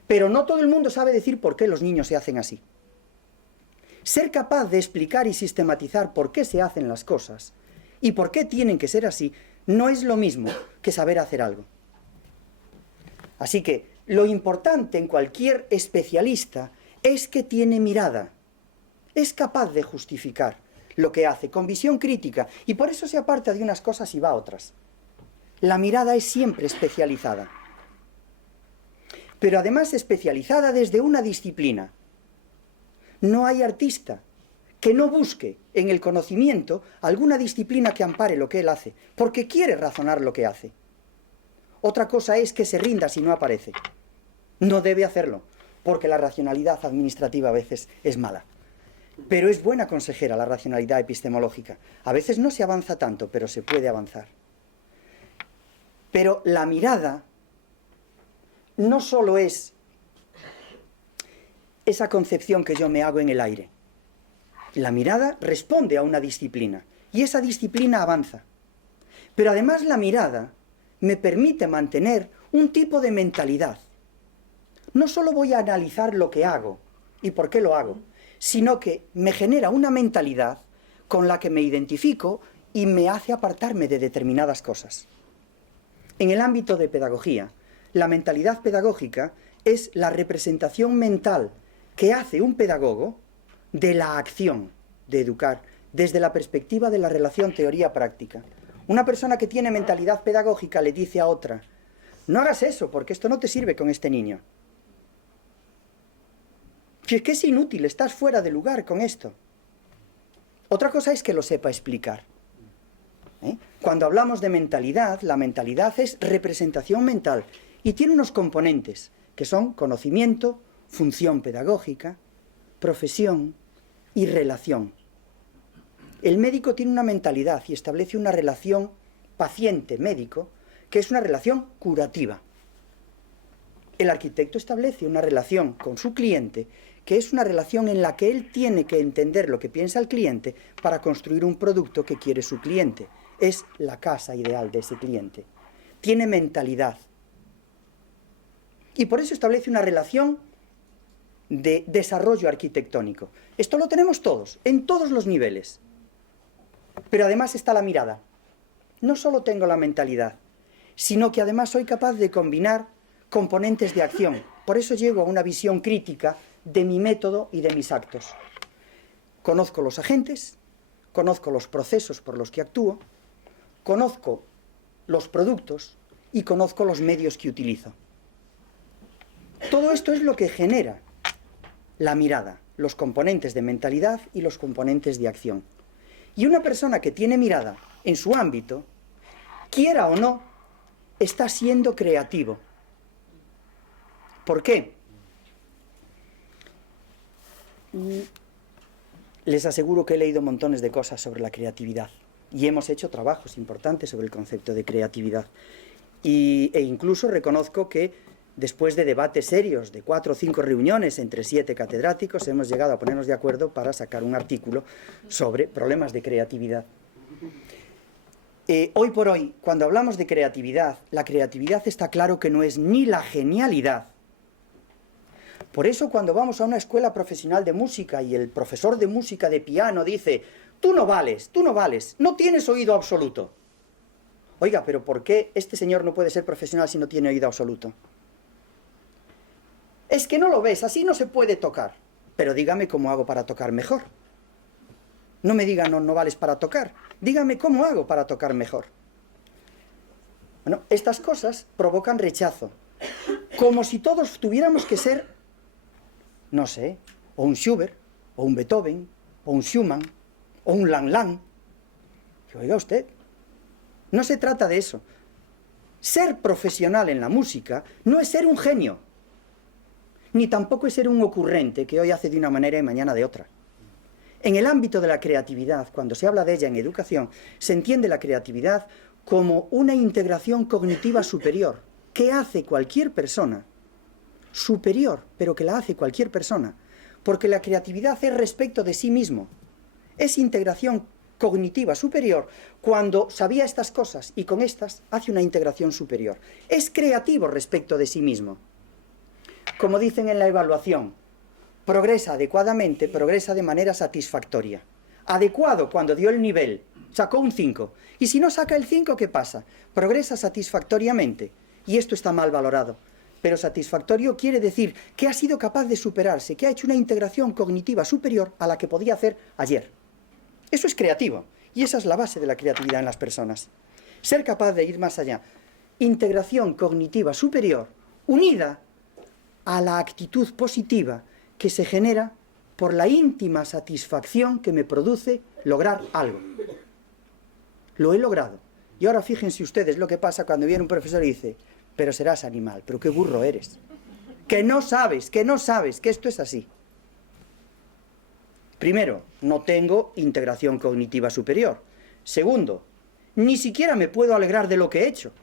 Pero no todo el mundo sabe decir por qué los niños se hacen así. Ser capaz de explicar y sistematizar por qué se hacen las cosas y por qué tienen que ser así, no es lo mismo que saber hacer algo. Así que lo importante en cualquier especialista es que tiene mirada, es capaz de justificar lo que hace con visión crítica y por eso se aparta de unas cosas y va a otras. La mirada es siempre especializada, pero además especializada desde una disciplina. No hay artista que no busque en el conocimiento alguna disciplina que ampare lo que él hace, porque quiere razonar lo que hace. Otra cosa es que se rinda si no aparece. No debe hacerlo, porque la racionalidad administrativa a veces es mala. Pero es buena consejera la racionalidad epistemológica. A veces no se avanza tanto, pero se puede avanzar. Pero la mirada no solo es esa concepción que yo me hago en el aire. La mirada responde a una disciplina, y esa disciplina avanza. Pero además la mirada me permite mantener un tipo de mentalidad. No solo voy a analizar lo que hago y por qué lo hago, sino que me genera una mentalidad con la que me identifico y me hace apartarme de determinadas cosas. En el ámbito de pedagogía, la mentalidad pedagógica es la representación mental que hace un pedagogo de la acción de educar desde la perspectiva de la relación teoría-práctica. Una persona que tiene mentalidad pedagógica le dice a otra: no hagas eso porque esto no te sirve con este niño. Si es que es inútil, estás fuera de lugar con esto. Otra cosa es que lo sepa explicar. Cuando hablamos de mentalidad, la mentalidad es representación mental y tiene unos componentes que son conocimiento, función pedagógica, profesión y relación. El médico tiene una mentalidad y establece una relación paciente-médico que es una relación curativa. El arquitecto establece una relación con su cliente que es una relación en la que él tiene que entender lo que piensa el cliente para construir un producto que quiere su cliente. Es la casa ideal de ese cliente. Tiene mentalidad. Y por eso establece una relación de desarrollo arquitectónico. Esto lo tenemos todos, en todos los niveles. Pero además está la mirada. No solo tengo la mentalidad, sino que además soy capaz de combinar componentes de acción. Por eso llego a una visión crítica de mi método y de mis actos. Conozco los agentes, conozco los procesos por los que actúo, conozco los productos y conozco los medios que utilizo. Todo esto es lo que genera la mirada, los componentes de mentalidad y los componentes de acción. Y una persona que tiene mirada en su ámbito, quiera o no, está siendo creativo. ¿Por qué? Les aseguro que he leído montones de cosas sobre la creatividad y hemos hecho trabajos importantes sobre el concepto de creatividad. E incluso reconozco que después de debates serios, de 4 o 5 reuniones entre 7 catedráticos, hemos llegado a ponernos de acuerdo para sacar un artículo sobre problemas de creatividad. Hoy por hoy, cuando hablamos de creatividad, la creatividad está claro que no es ni la genialidad. Por eso cuando vamos a una escuela profesional de música y el profesor de música de piano dice: tú no vales, no tienes oído absoluto. Oiga, pero ¿por qué este señor no puede ser profesional si no tiene oído absoluto? Es que no lo ves, así no se puede tocar. Pero dígame cómo hago para tocar mejor. No me diga no vales para tocar. Dígame cómo hago para tocar mejor. Bueno, estas cosas provocan rechazo. Como si todos tuviéramos que ser, no sé, o un Schubert, o un Beethoven, o un Schumann, o un Lang. Oiga usted, no se trata de eso. Ser profesional en la música no es ser un genio, ni tampoco es ser un ocurrente que hoy hace de una manera y mañana de otra. En el ámbito de la creatividad, cuando se habla de ella en educación, se entiende la creatividad como una integración cognitiva superior que hace cualquier persona, superior, pero que la hace cualquier persona, porque la creatividad es respecto de sí mismo, es integración cognitiva superior cuando sabía estas cosas y con estas hace una integración superior. Es creativo respecto de sí mismo. Como dicen en la evaluación, progresa adecuadamente, progresa de manera satisfactoria. Adecuado cuando dio el nivel, sacó un 5. Y si no saca el 5, ¿qué pasa? Progresa satisfactoriamente. Y esto está mal valorado. Pero satisfactorio quiere decir que ha sido capaz de superarse, que ha hecho una integración cognitiva superior a la que podía hacer ayer. Eso es creativo. Y esa es la base de la creatividad en las personas. Ser capaz de ir más allá. Integración cognitiva superior unida a la actitud positiva que se genera por la íntima satisfacción que me produce lograr algo. Lo he logrado. Y ahora fíjense ustedes lo que pasa cuando viene un profesor y dice, pero serás animal, pero qué burro eres. Que no sabes, que esto es así. Primero, no tengo integración cognitiva superior. Segundo, ni siquiera me puedo alegrar de lo que he hecho.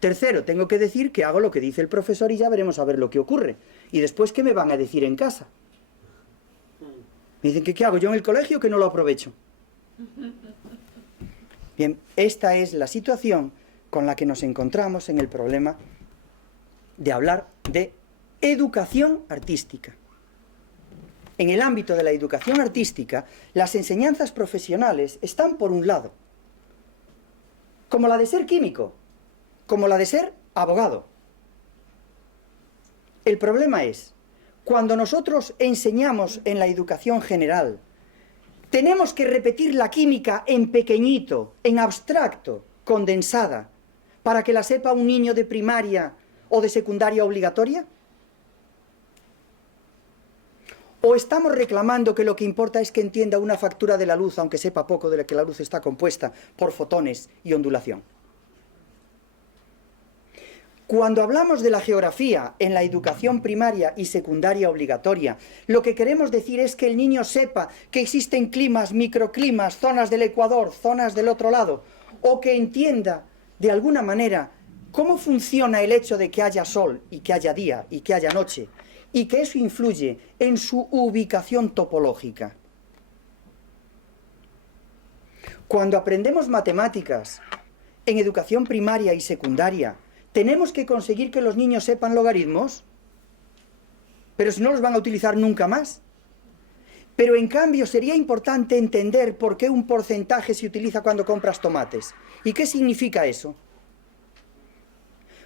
Tercero, tengo que decir que hago lo que dice el profesor y ya veremos a ver lo que ocurre. Y después, ¿qué me van a decir en casa? Me dicen que ¿qué hago yo en el colegio que no lo aprovecho? Bien, esta es la situación con la que nos encontramos en el problema de hablar de educación artística. En el ámbito de la educación artística, las enseñanzas profesionales están por un lado, como la de ser químico, como la de ser abogado. El problema es, cuando nosotros enseñamos en la educación general, tenemos que repetir la química en pequeñito, en abstracto, condensada, para que la sepa un niño de primaria o de secundaria obligatoria. ¿O estamos reclamando que lo que importa es que entienda una factura de la luz, aunque sepa poco de la que la luz está compuesta por fotones y ondulación? Cuando hablamos de la geografía en la educación primaria y secundaria obligatoria, lo que queremos decir es que el niño sepa que existen climas, microclimas, zonas del Ecuador, zonas del otro lado, o que entienda de alguna manera cómo funciona el hecho de que haya sol y que haya día y que haya noche, y que eso influye en su ubicación topológica. Cuando aprendemos matemáticas en educación primaria y secundaria, ¿tenemos que conseguir que los niños sepan logaritmos? Pero si no los van a utilizar nunca más. Pero en cambio sería importante entender por qué un porcentaje se utiliza cuando compras tomates. ¿Y qué significa eso?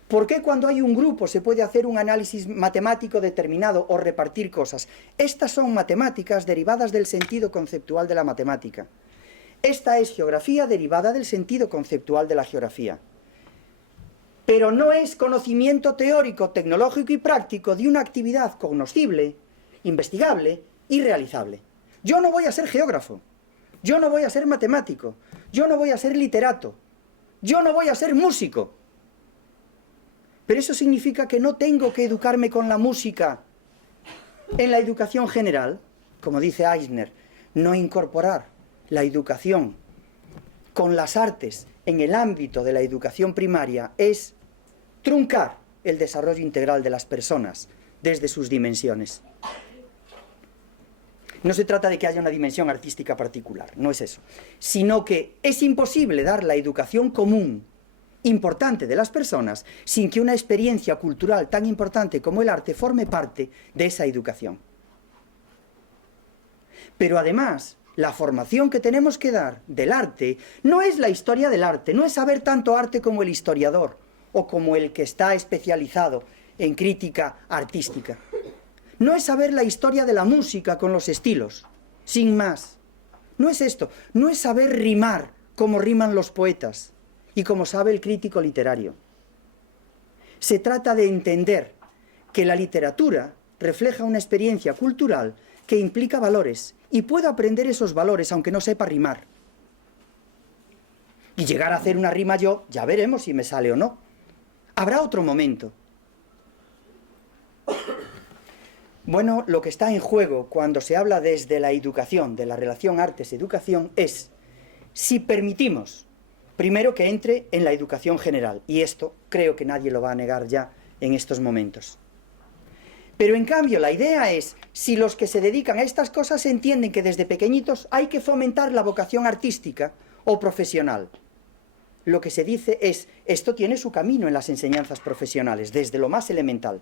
¿Por qué cuando hay un grupo se puede hacer un análisis matemático determinado o repartir cosas? Estas son matemáticas derivadas del sentido conceptual de la matemática. Esta es geografía derivada del sentido conceptual de la geografía. Pero no es conocimiento teórico, tecnológico y práctico de una actividad cognoscible, investigable y realizable. Yo no voy a ser geógrafo, yo no voy a ser matemático, yo no voy a ser literato, yo no voy a ser músico. Pero eso significa que no tengo que educarme con la música en la educación general, como dice Eisner, no incorporar la educación con las artes en el ámbito de la educación primaria es truncar el desarrollo integral de las personas desde sus dimensiones. No se trata de que haya una dimensión artística particular, no es eso, sino que es imposible dar la educación común importante de las personas sin que una experiencia cultural tan importante como el arte forme parte de esa educación. Pero además, la formación que tenemos que dar del arte no es la historia del arte, no es saber tanto arte como el historiador o como el que está especializado en crítica artística. No es saber la historia de la música con los estilos, sin más. No es esto, no es saber rimar como riman los poetas y como sabe el crítico literario. Se trata de entender que la literatura refleja una experiencia cultural que implica valores y puedo aprender esos valores aunque no sepa rimar. Y llegar a hacer una rima yo, ya veremos si me sale o no. Habrá otro momento. Bueno, lo que está en juego cuando se habla desde la educación, de la relación artes-educación, es si permitimos, primero, que entre en la educación general, y esto creo que nadie lo va a negar ya en estos momentos. Pero en cambio la idea es, si los que se dedican a estas cosas entienden que desde pequeñitos hay que fomentar la vocación artística o profesional, lo que se dice es, esto tiene su camino en las enseñanzas profesionales, desde lo más elemental.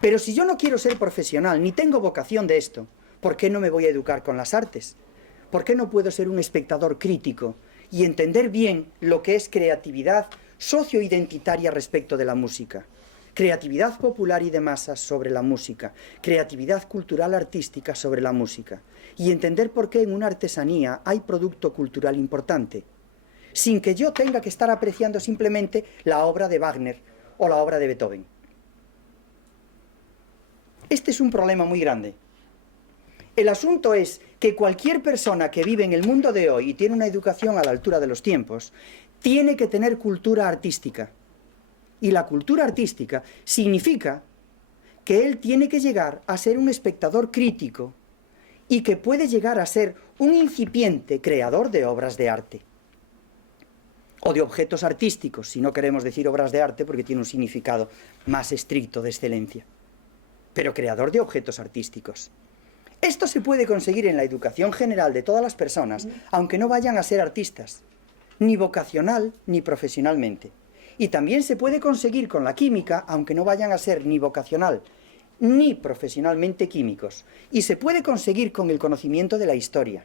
Pero si yo no quiero ser profesional, ni tengo vocación de esto, ¿por qué no me voy a educar con las artes? ¿Por qué no puedo ser un espectador crítico y entender bien lo que es creatividad socioidentitaria respecto de la música? Creatividad popular y de masas sobre la música, creatividad cultural artística sobre la música, y entender por qué en una artesanía hay producto cultural importante, sin que yo tenga que estar apreciando simplemente la obra de Wagner o la obra de Beethoven. Este es un problema muy grande. El asunto es que cualquier persona que vive en el mundo de hoy y tiene una educación a la altura de los tiempos, tiene que tener cultura artística. Y la cultura artística significa que él tiene que llegar a ser un espectador crítico y que puede llegar a ser un incipiente creador de obras de arte. O de objetos artísticos, si no queremos decir obras de arte porque tiene un significado más estricto de excelencia. Pero creador de objetos artísticos. Esto se puede conseguir en la educación general de todas las personas, aunque no vayan a ser artistas, ni vocacional ni profesionalmente. Y también se puede conseguir con la química, aunque no vayan a ser ni vocacional ni profesionalmente químicos. Y se puede conseguir con el conocimiento de la historia.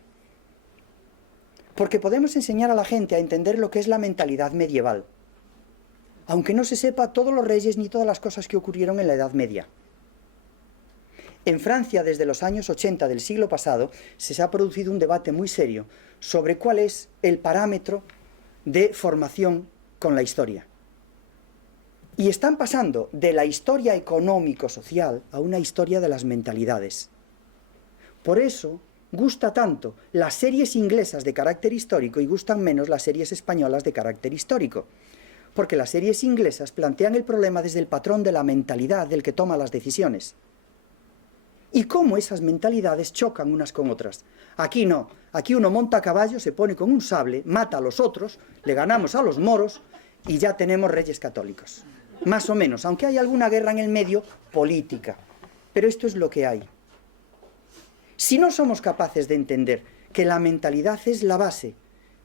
Porque podemos enseñar a la gente a entender lo que es la mentalidad medieval, aunque no se sepa todos los reyes ni todas las cosas que ocurrieron en la Edad Media. En Francia, desde los años 80 del siglo pasado, se ha producido un debate muy serio sobre cuál es el parámetro de formación con la historia. Y están pasando de la historia económico-social a una historia de las mentalidades. Por eso gusta tanto las series inglesas de carácter histórico y gustan menos las series españolas de carácter histórico. Porque las series inglesas plantean el problema desde el patrón de la mentalidad del que toma las decisiones. Y cómo esas mentalidades chocan unas con otras. Aquí no, aquí uno monta a caballo, se pone con un sable, mata a los otros, le ganamos a los moros y ya tenemos reyes católicos. Más o menos, aunque hay alguna guerra en el medio, política. Pero esto es lo que hay. Si no somos capaces de entender que la mentalidad es la base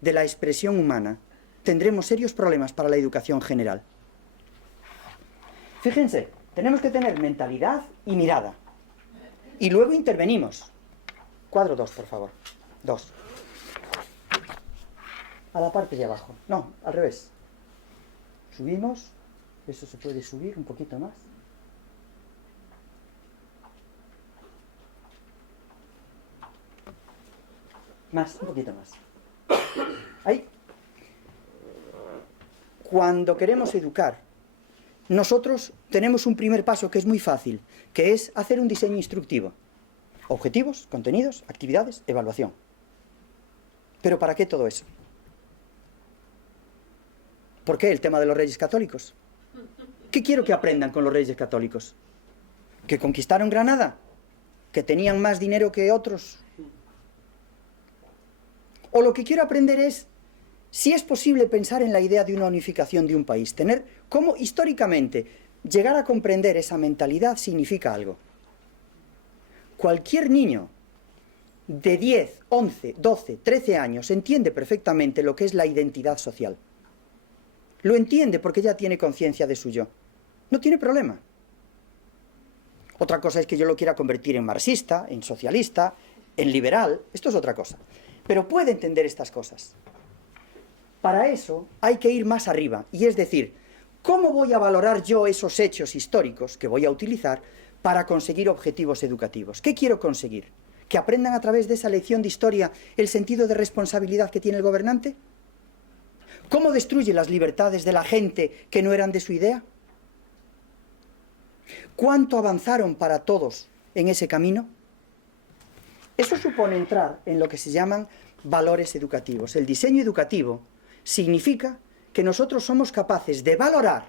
de la expresión humana, tendremos serios problemas para la educación general. Fíjense, tenemos que tener mentalidad y mirada. Y luego intervenimos. Cuadro 2, por favor. 2. A la parte de abajo. No, al revés. Subimos. Eso se puede subir un poquito más. Más, un poquito más. Ahí. Cuando queremos educar, nosotros tenemos un primer paso que es muy fácil, que es hacer un diseño instructivo. Objetivos, contenidos, actividades, evaluación. ¿Pero para qué todo eso? ¿Por qué el tema de los Reyes Católicos? ¿Qué quiero que aprendan con los Reyes Católicos? ¿Que conquistaron Granada? ¿Que tenían más dinero que otros? O lo que quiero aprender es si es posible pensar en la idea de una unificación de un país, tener cómo históricamente llegar a comprender esa mentalidad significa algo. Cualquier niño de 10, 11, 12, 13 años entiende perfectamente lo que es la identidad social. Lo entiende porque ya tiene conciencia de su yo. No tiene problema. Otra cosa es que yo lo quiera convertir en marxista, en socialista, en liberal. Esto es otra cosa. Pero puede entender estas cosas. Para eso hay que ir más arriba. Y es decir, ¿cómo voy a valorar yo esos hechos históricos que voy a utilizar para conseguir objetivos educativos? ¿Qué quiero conseguir? ¿Que aprendan a través de esa lección de historia el sentido de responsabilidad que tiene el gobernante? ¿Cómo destruye las libertades de la gente que no eran de su idea? ¿Cuánto avanzaron para todos en ese camino? Eso supone entrar en lo que se llaman valores educativos. El diseño educativo significa que nosotros somos capaces de valorar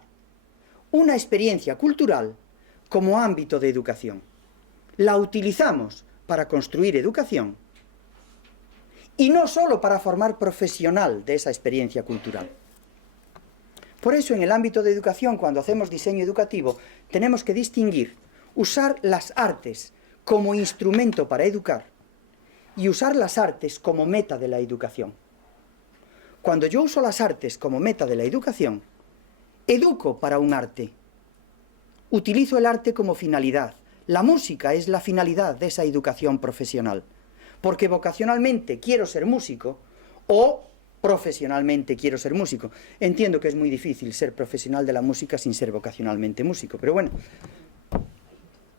una experiencia cultural como ámbito de educación. La utilizamos para construir educación y no solo para formar profesional de esa experiencia cultural. Por eso en el ámbito de educación, cuando hacemos diseño educativo, tenemos que distinguir usar las artes como instrumento para educar y usar las artes como meta de la educación. Cuando yo uso las artes como meta de la educación, educo para un arte. Utilizo el arte como finalidad. La música es la finalidad de esa educación profesional. Porque vocacionalmente quiero ser músico o profesionalmente quiero ser músico. Entiendo que es muy difícil ser profesional de la música sin ser vocacionalmente músico, pero bueno,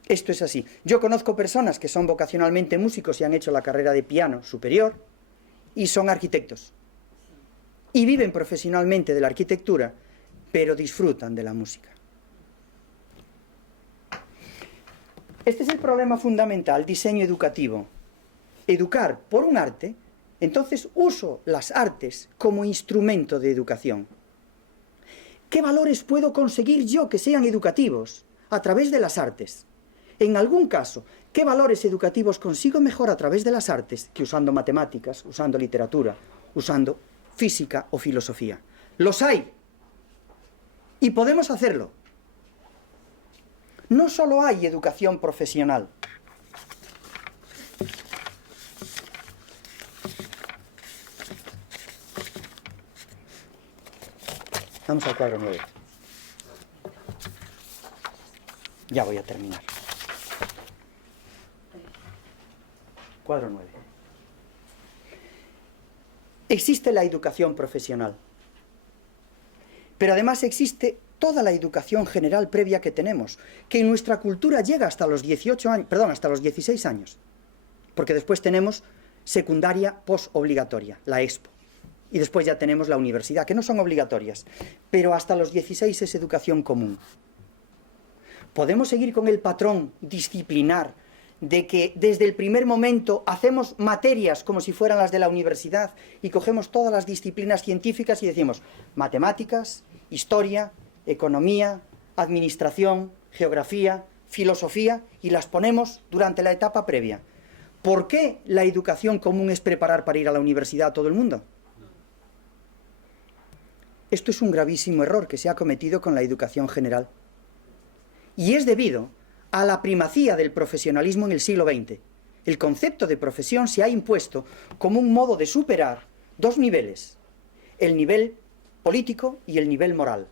esto es así. Yo conozco personas que son vocacionalmente músicos y han hecho la carrera de piano superior y son arquitectos. Y viven profesionalmente de la arquitectura, pero disfrutan de la música. Este es el problema fundamental, diseño educativo. Educar por un arte, entonces uso las artes como instrumento de educación. ¿Qué valores puedo conseguir yo que sean educativos a través de las artes? En algún caso, ¿qué valores educativos consigo mejor a través de las artes que usando matemáticas, usando literatura, usando física o filosofía? Los hay. Y podemos hacerlo. No solo hay educación profesional. Vamos al cuadro 9. Ya voy a terminar. Cuadro 9. Existe la educación profesional, pero además existe toda la educación general previa que tenemos, que en nuestra cultura llega hasta los 18 años, hasta los 16 años, porque después tenemos secundaria posobligatoria, la EXPO, y después ya tenemos la universidad, que no son obligatorias, pero hasta los 16 es educación común. Podemos seguir con el patrón disciplinar de que desde el primer momento hacemos materias como si fueran las de la universidad y cogemos todas las disciplinas científicas y decimos matemáticas, historia, economía, administración, geografía, filosofía y las ponemos durante la etapa previa. ¿Por qué la educación común es preparar para ir a la universidad a todo el mundo? Esto es un gravísimo error que se ha cometido con la educación general. Y es debido a la primacía del profesionalismo en el siglo XX. El concepto de profesión se ha impuesto como un modo de superar dos niveles, el nivel político y el nivel moral.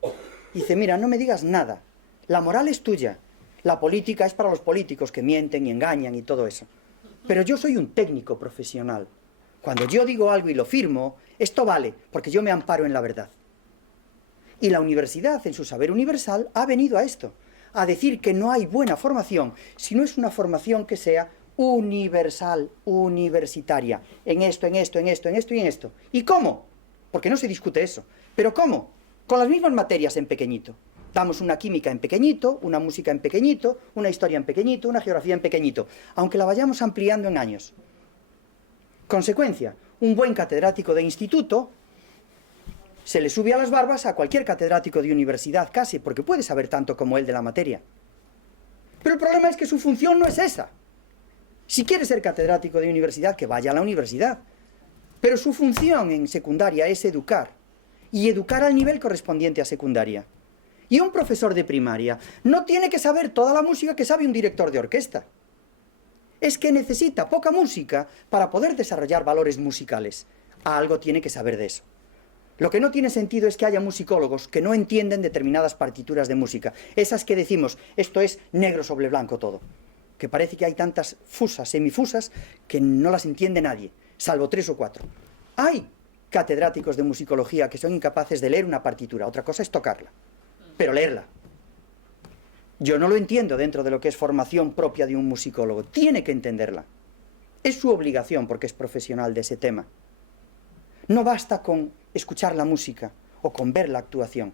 Dice, mira, no me digas nada, la moral es tuya, la política es para los políticos que mienten y engañan y todo eso. Pero yo soy un técnico profesional. Cuando yo digo algo y lo firmo, esto vale, porque yo me amparo en la verdad. Y la universidad, en su saber universal, ha venido a esto, a decir que no hay buena formación si no es una formación que sea universal, universitaria, en esto, en esto, en esto, en esto y en esto. ¿Y cómo? Porque no se discute eso. ¿Pero cómo? Con las mismas materias en pequeñito. Damos una química en pequeñito, una música en pequeñito, una historia en pequeñito, una geografía en pequeñito, aunque la vayamos ampliando en años. Consecuencia, un buen catedrático de instituto se le sube a las barbas a cualquier catedrático de universidad casi, porque puede saber tanto como él de la materia. Pero el problema es que su función no es esa. Si quiere ser catedrático de universidad, que vaya a la universidad. Pero su función en secundaria es educar, y educar al nivel correspondiente a secundaria. Y un profesor de primaria no tiene que saber toda la música que sabe un director de orquesta. Es que necesita poca música para poder desarrollar valores musicales. Algo tiene que saber de eso. Lo que no tiene sentido es que haya musicólogos que no entienden determinadas partituras de música. Esas que decimos, esto es negro sobre blanco todo. Que parece que hay tantas fusas, semifusas, que no las entiende nadie, salvo 3 o 4. Hay catedráticos de musicología que son incapaces de leer una partitura. Otra cosa es tocarla, pero leerla. Yo no lo entiendo dentro de lo que es formación propia de un musicólogo. Tiene que entenderla. Es su obligación porque es profesional de ese tema. No basta con escuchar la música o con ver la actuación.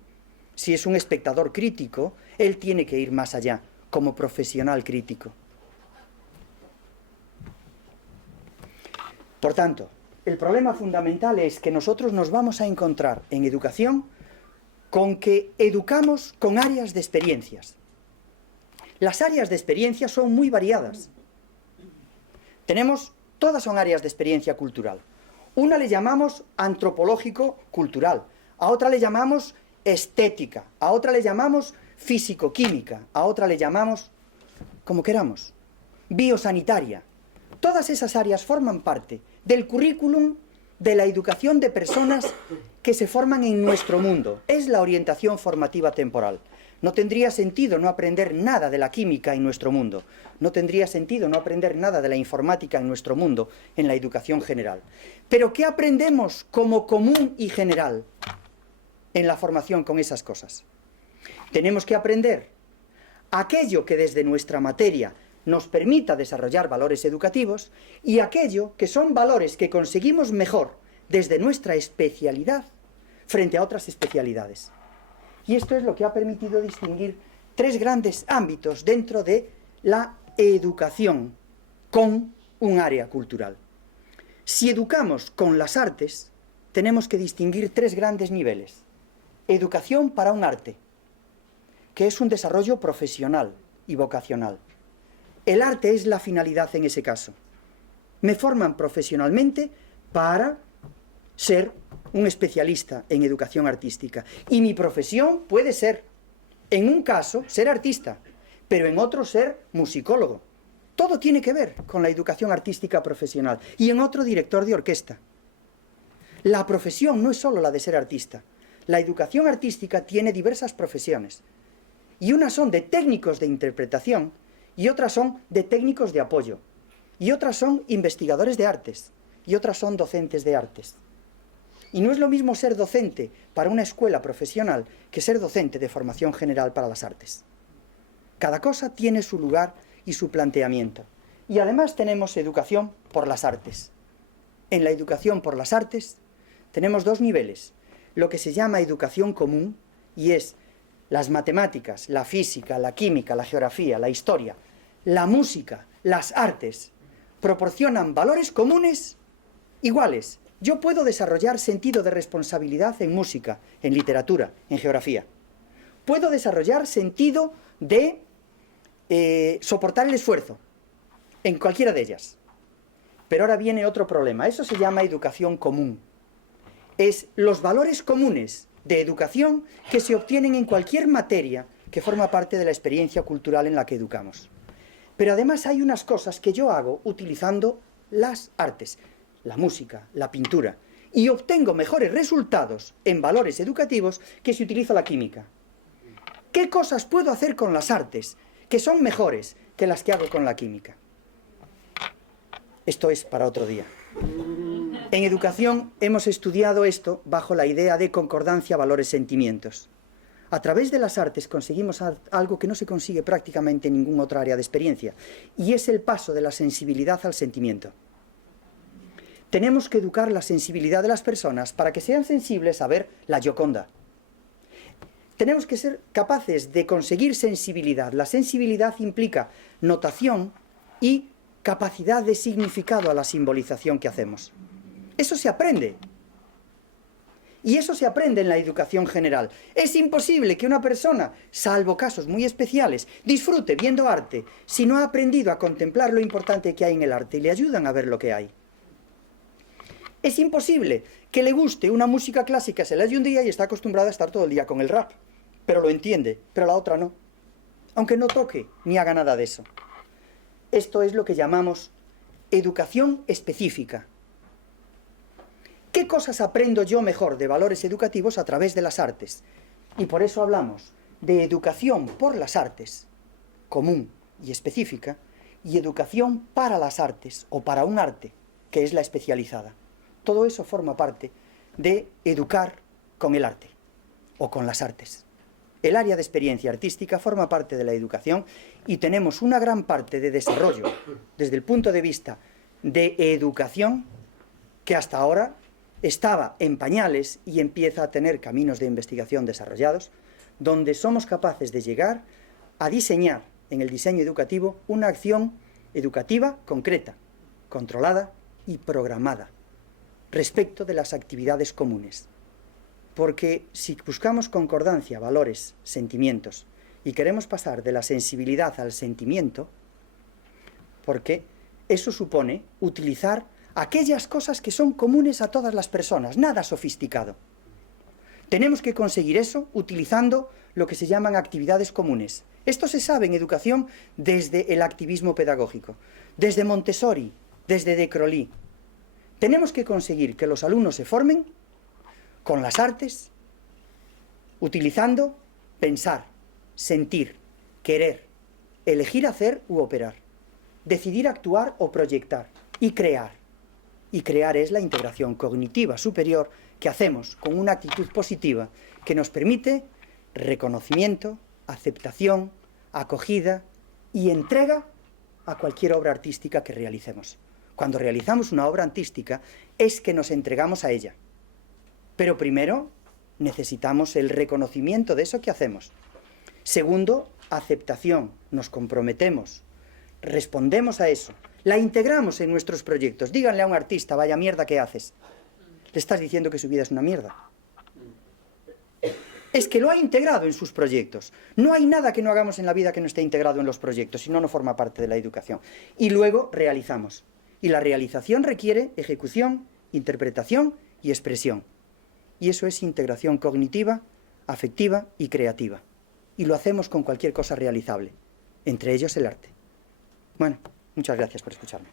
Si es un espectador crítico, él tiene que ir más allá, como profesional crítico. Por tanto, el problema fundamental es que nosotros nos vamos a encontrar en educación con que educamos con áreas de experiencias. Las áreas de experiencia son muy variadas. Todas son áreas de experiencia cultural. Una le llamamos antropológico-cultural, a otra le llamamos estética, a otra le llamamos físico-química, a otra le llamamos como queramos, biosanitaria. Todas esas áreas forman parte del currículum de la educación de personas que se forman en nuestro mundo. Es la orientación formativa temporal. No tendría sentido no aprender nada de la química en nuestro mundo. No tendría sentido no aprender nada de la informática en nuestro mundo, en la educación general. Pero ¿qué aprendemos como común y general en la formación con esas cosas? Tenemos que aprender aquello que desde nuestra materia nos permita desarrollar valores educativos y aquello que son valores que conseguimos mejor desde nuestra especialidad frente a otras especialidades. Y esto es lo que ha permitido distinguir tres grandes ámbitos dentro de la educación con un área cultural. Si educamos con las artes, tenemos que distinguir tres grandes niveles. Educación para un arte, que es un desarrollo profesional y vocacional. El arte es la finalidad en ese caso. Me forman profesionalmente para ser un especialista en educación artística. Y mi profesión puede ser, en un caso, ser artista, pero en otro ser musicólogo. Todo tiene que ver con la educación artística profesional. Y en otro, director de orquesta. La profesión no es solo la de ser artista. La educación artística tiene diversas profesiones. Y unas son de técnicos de interpretación, y otras son de técnicos de apoyo, y otras son investigadores de artes, y otras son docentes de artes. Y no es lo mismo ser docente para una escuela profesional que ser docente de formación general para las artes. Cada cosa tiene su lugar y su planteamiento. Y además tenemos educación por las artes. En la educación por las artes tenemos dos niveles. Lo que se llama educación común, y es las matemáticas, la física, la química, la geografía, la historia, la música, las artes, proporcionan valores comunes iguales. Yo puedo desarrollar sentido de responsabilidad en música, en literatura, en geografía. Puedo desarrollar sentido de soportar el esfuerzo, en cualquiera de ellas. Pero ahora viene otro problema. Eso se llama educación común. Es los valores comunes de educación que se obtienen en cualquier materia que forma parte de la experiencia cultural en la que educamos. Pero además hay unas cosas que yo hago utilizando las artes, la música, la pintura, y obtengo mejores resultados en valores educativos que si utilizo la química. ¿Qué cosas puedo hacer con las artes que son mejores que las que hago con la química? Esto es para otro día. En educación hemos estudiado esto bajo la idea de concordancia valores-sentimientos. A través de las artes conseguimos algo que no se consigue prácticamente en ningún otra área de experiencia, y es el paso de la sensibilidad al sentimiento. Tenemos que educar la sensibilidad de las personas para que sean sensibles a ver la Gioconda. Tenemos que ser capaces de conseguir sensibilidad. La sensibilidad implica notación y capacidad de significado a la simbolización que hacemos. Eso se aprende. Y eso se aprende en la educación general. Es imposible que una persona, salvo casos muy especiales, disfrute viendo arte si no ha aprendido a contemplar lo importante que hay en el arte y le ayudan a ver lo que hay. Es imposible que le guste una música clásica, se le hace un día y está acostumbrada a estar todo el día con el rap, pero lo entiende, pero la otra no. Aunque no toque ni haga nada de eso. Esto es lo que llamamos educación específica. ¿Qué cosas aprendo yo mejor de valores educativos a través de las artes? Y por eso hablamos de educación por las artes, común y específica, y educación para las artes, o para un arte, que es la especializada. Todo eso forma parte de educar con el arte, o con las artes. El área de experiencia artística forma parte de la educación y tenemos una gran parte de desarrollo desde el punto de vista de educación que hasta ahora estaba en pañales y empieza a tener caminos de investigación desarrollados, donde somos capaces de llegar a diseñar en el diseño educativo una acción educativa concreta, controlada y programada respecto de las actividades comunes. Porque si buscamos concordancia, valores, sentimientos, y queremos pasar de la sensibilidad al sentimiento, porque eso supone utilizar aquellas cosas que son comunes a todas las personas, nada sofisticado. Tenemos que conseguir eso utilizando lo que se llaman actividades comunes. Esto se sabe en educación desde el activismo pedagógico, desde Montessori, desde De Crolí. Tenemos que conseguir que los alumnos se formen con las artes, utilizando pensar, sentir, querer, elegir hacer u operar, decidir actuar o proyectar y crear. Y crear es la integración cognitiva superior que hacemos con una actitud positiva que nos permite reconocimiento, aceptación, acogida y entrega a cualquier obra artística que realicemos. Cuando realizamos una obra artística es que nos entregamos a ella. Pero primero necesitamos el reconocimiento de eso que hacemos. Segundo, aceptación. Nos comprometemos, respondemos a eso, la integramos en nuestros proyectos. Díganle a un artista, vaya mierda que haces. Le estás diciendo que su vida es una mierda. Es que lo ha integrado en sus proyectos. No hay nada que no hagamos en la vida que no esté integrado en los proyectos, si no, no forma parte de la educación. Y luego realizamos. Y la realización requiere ejecución, interpretación y expresión. Y eso es integración cognitiva, afectiva y creativa. Y lo hacemos con cualquier cosa realizable, entre ellos el arte. Bueno, muchas gracias por escucharme.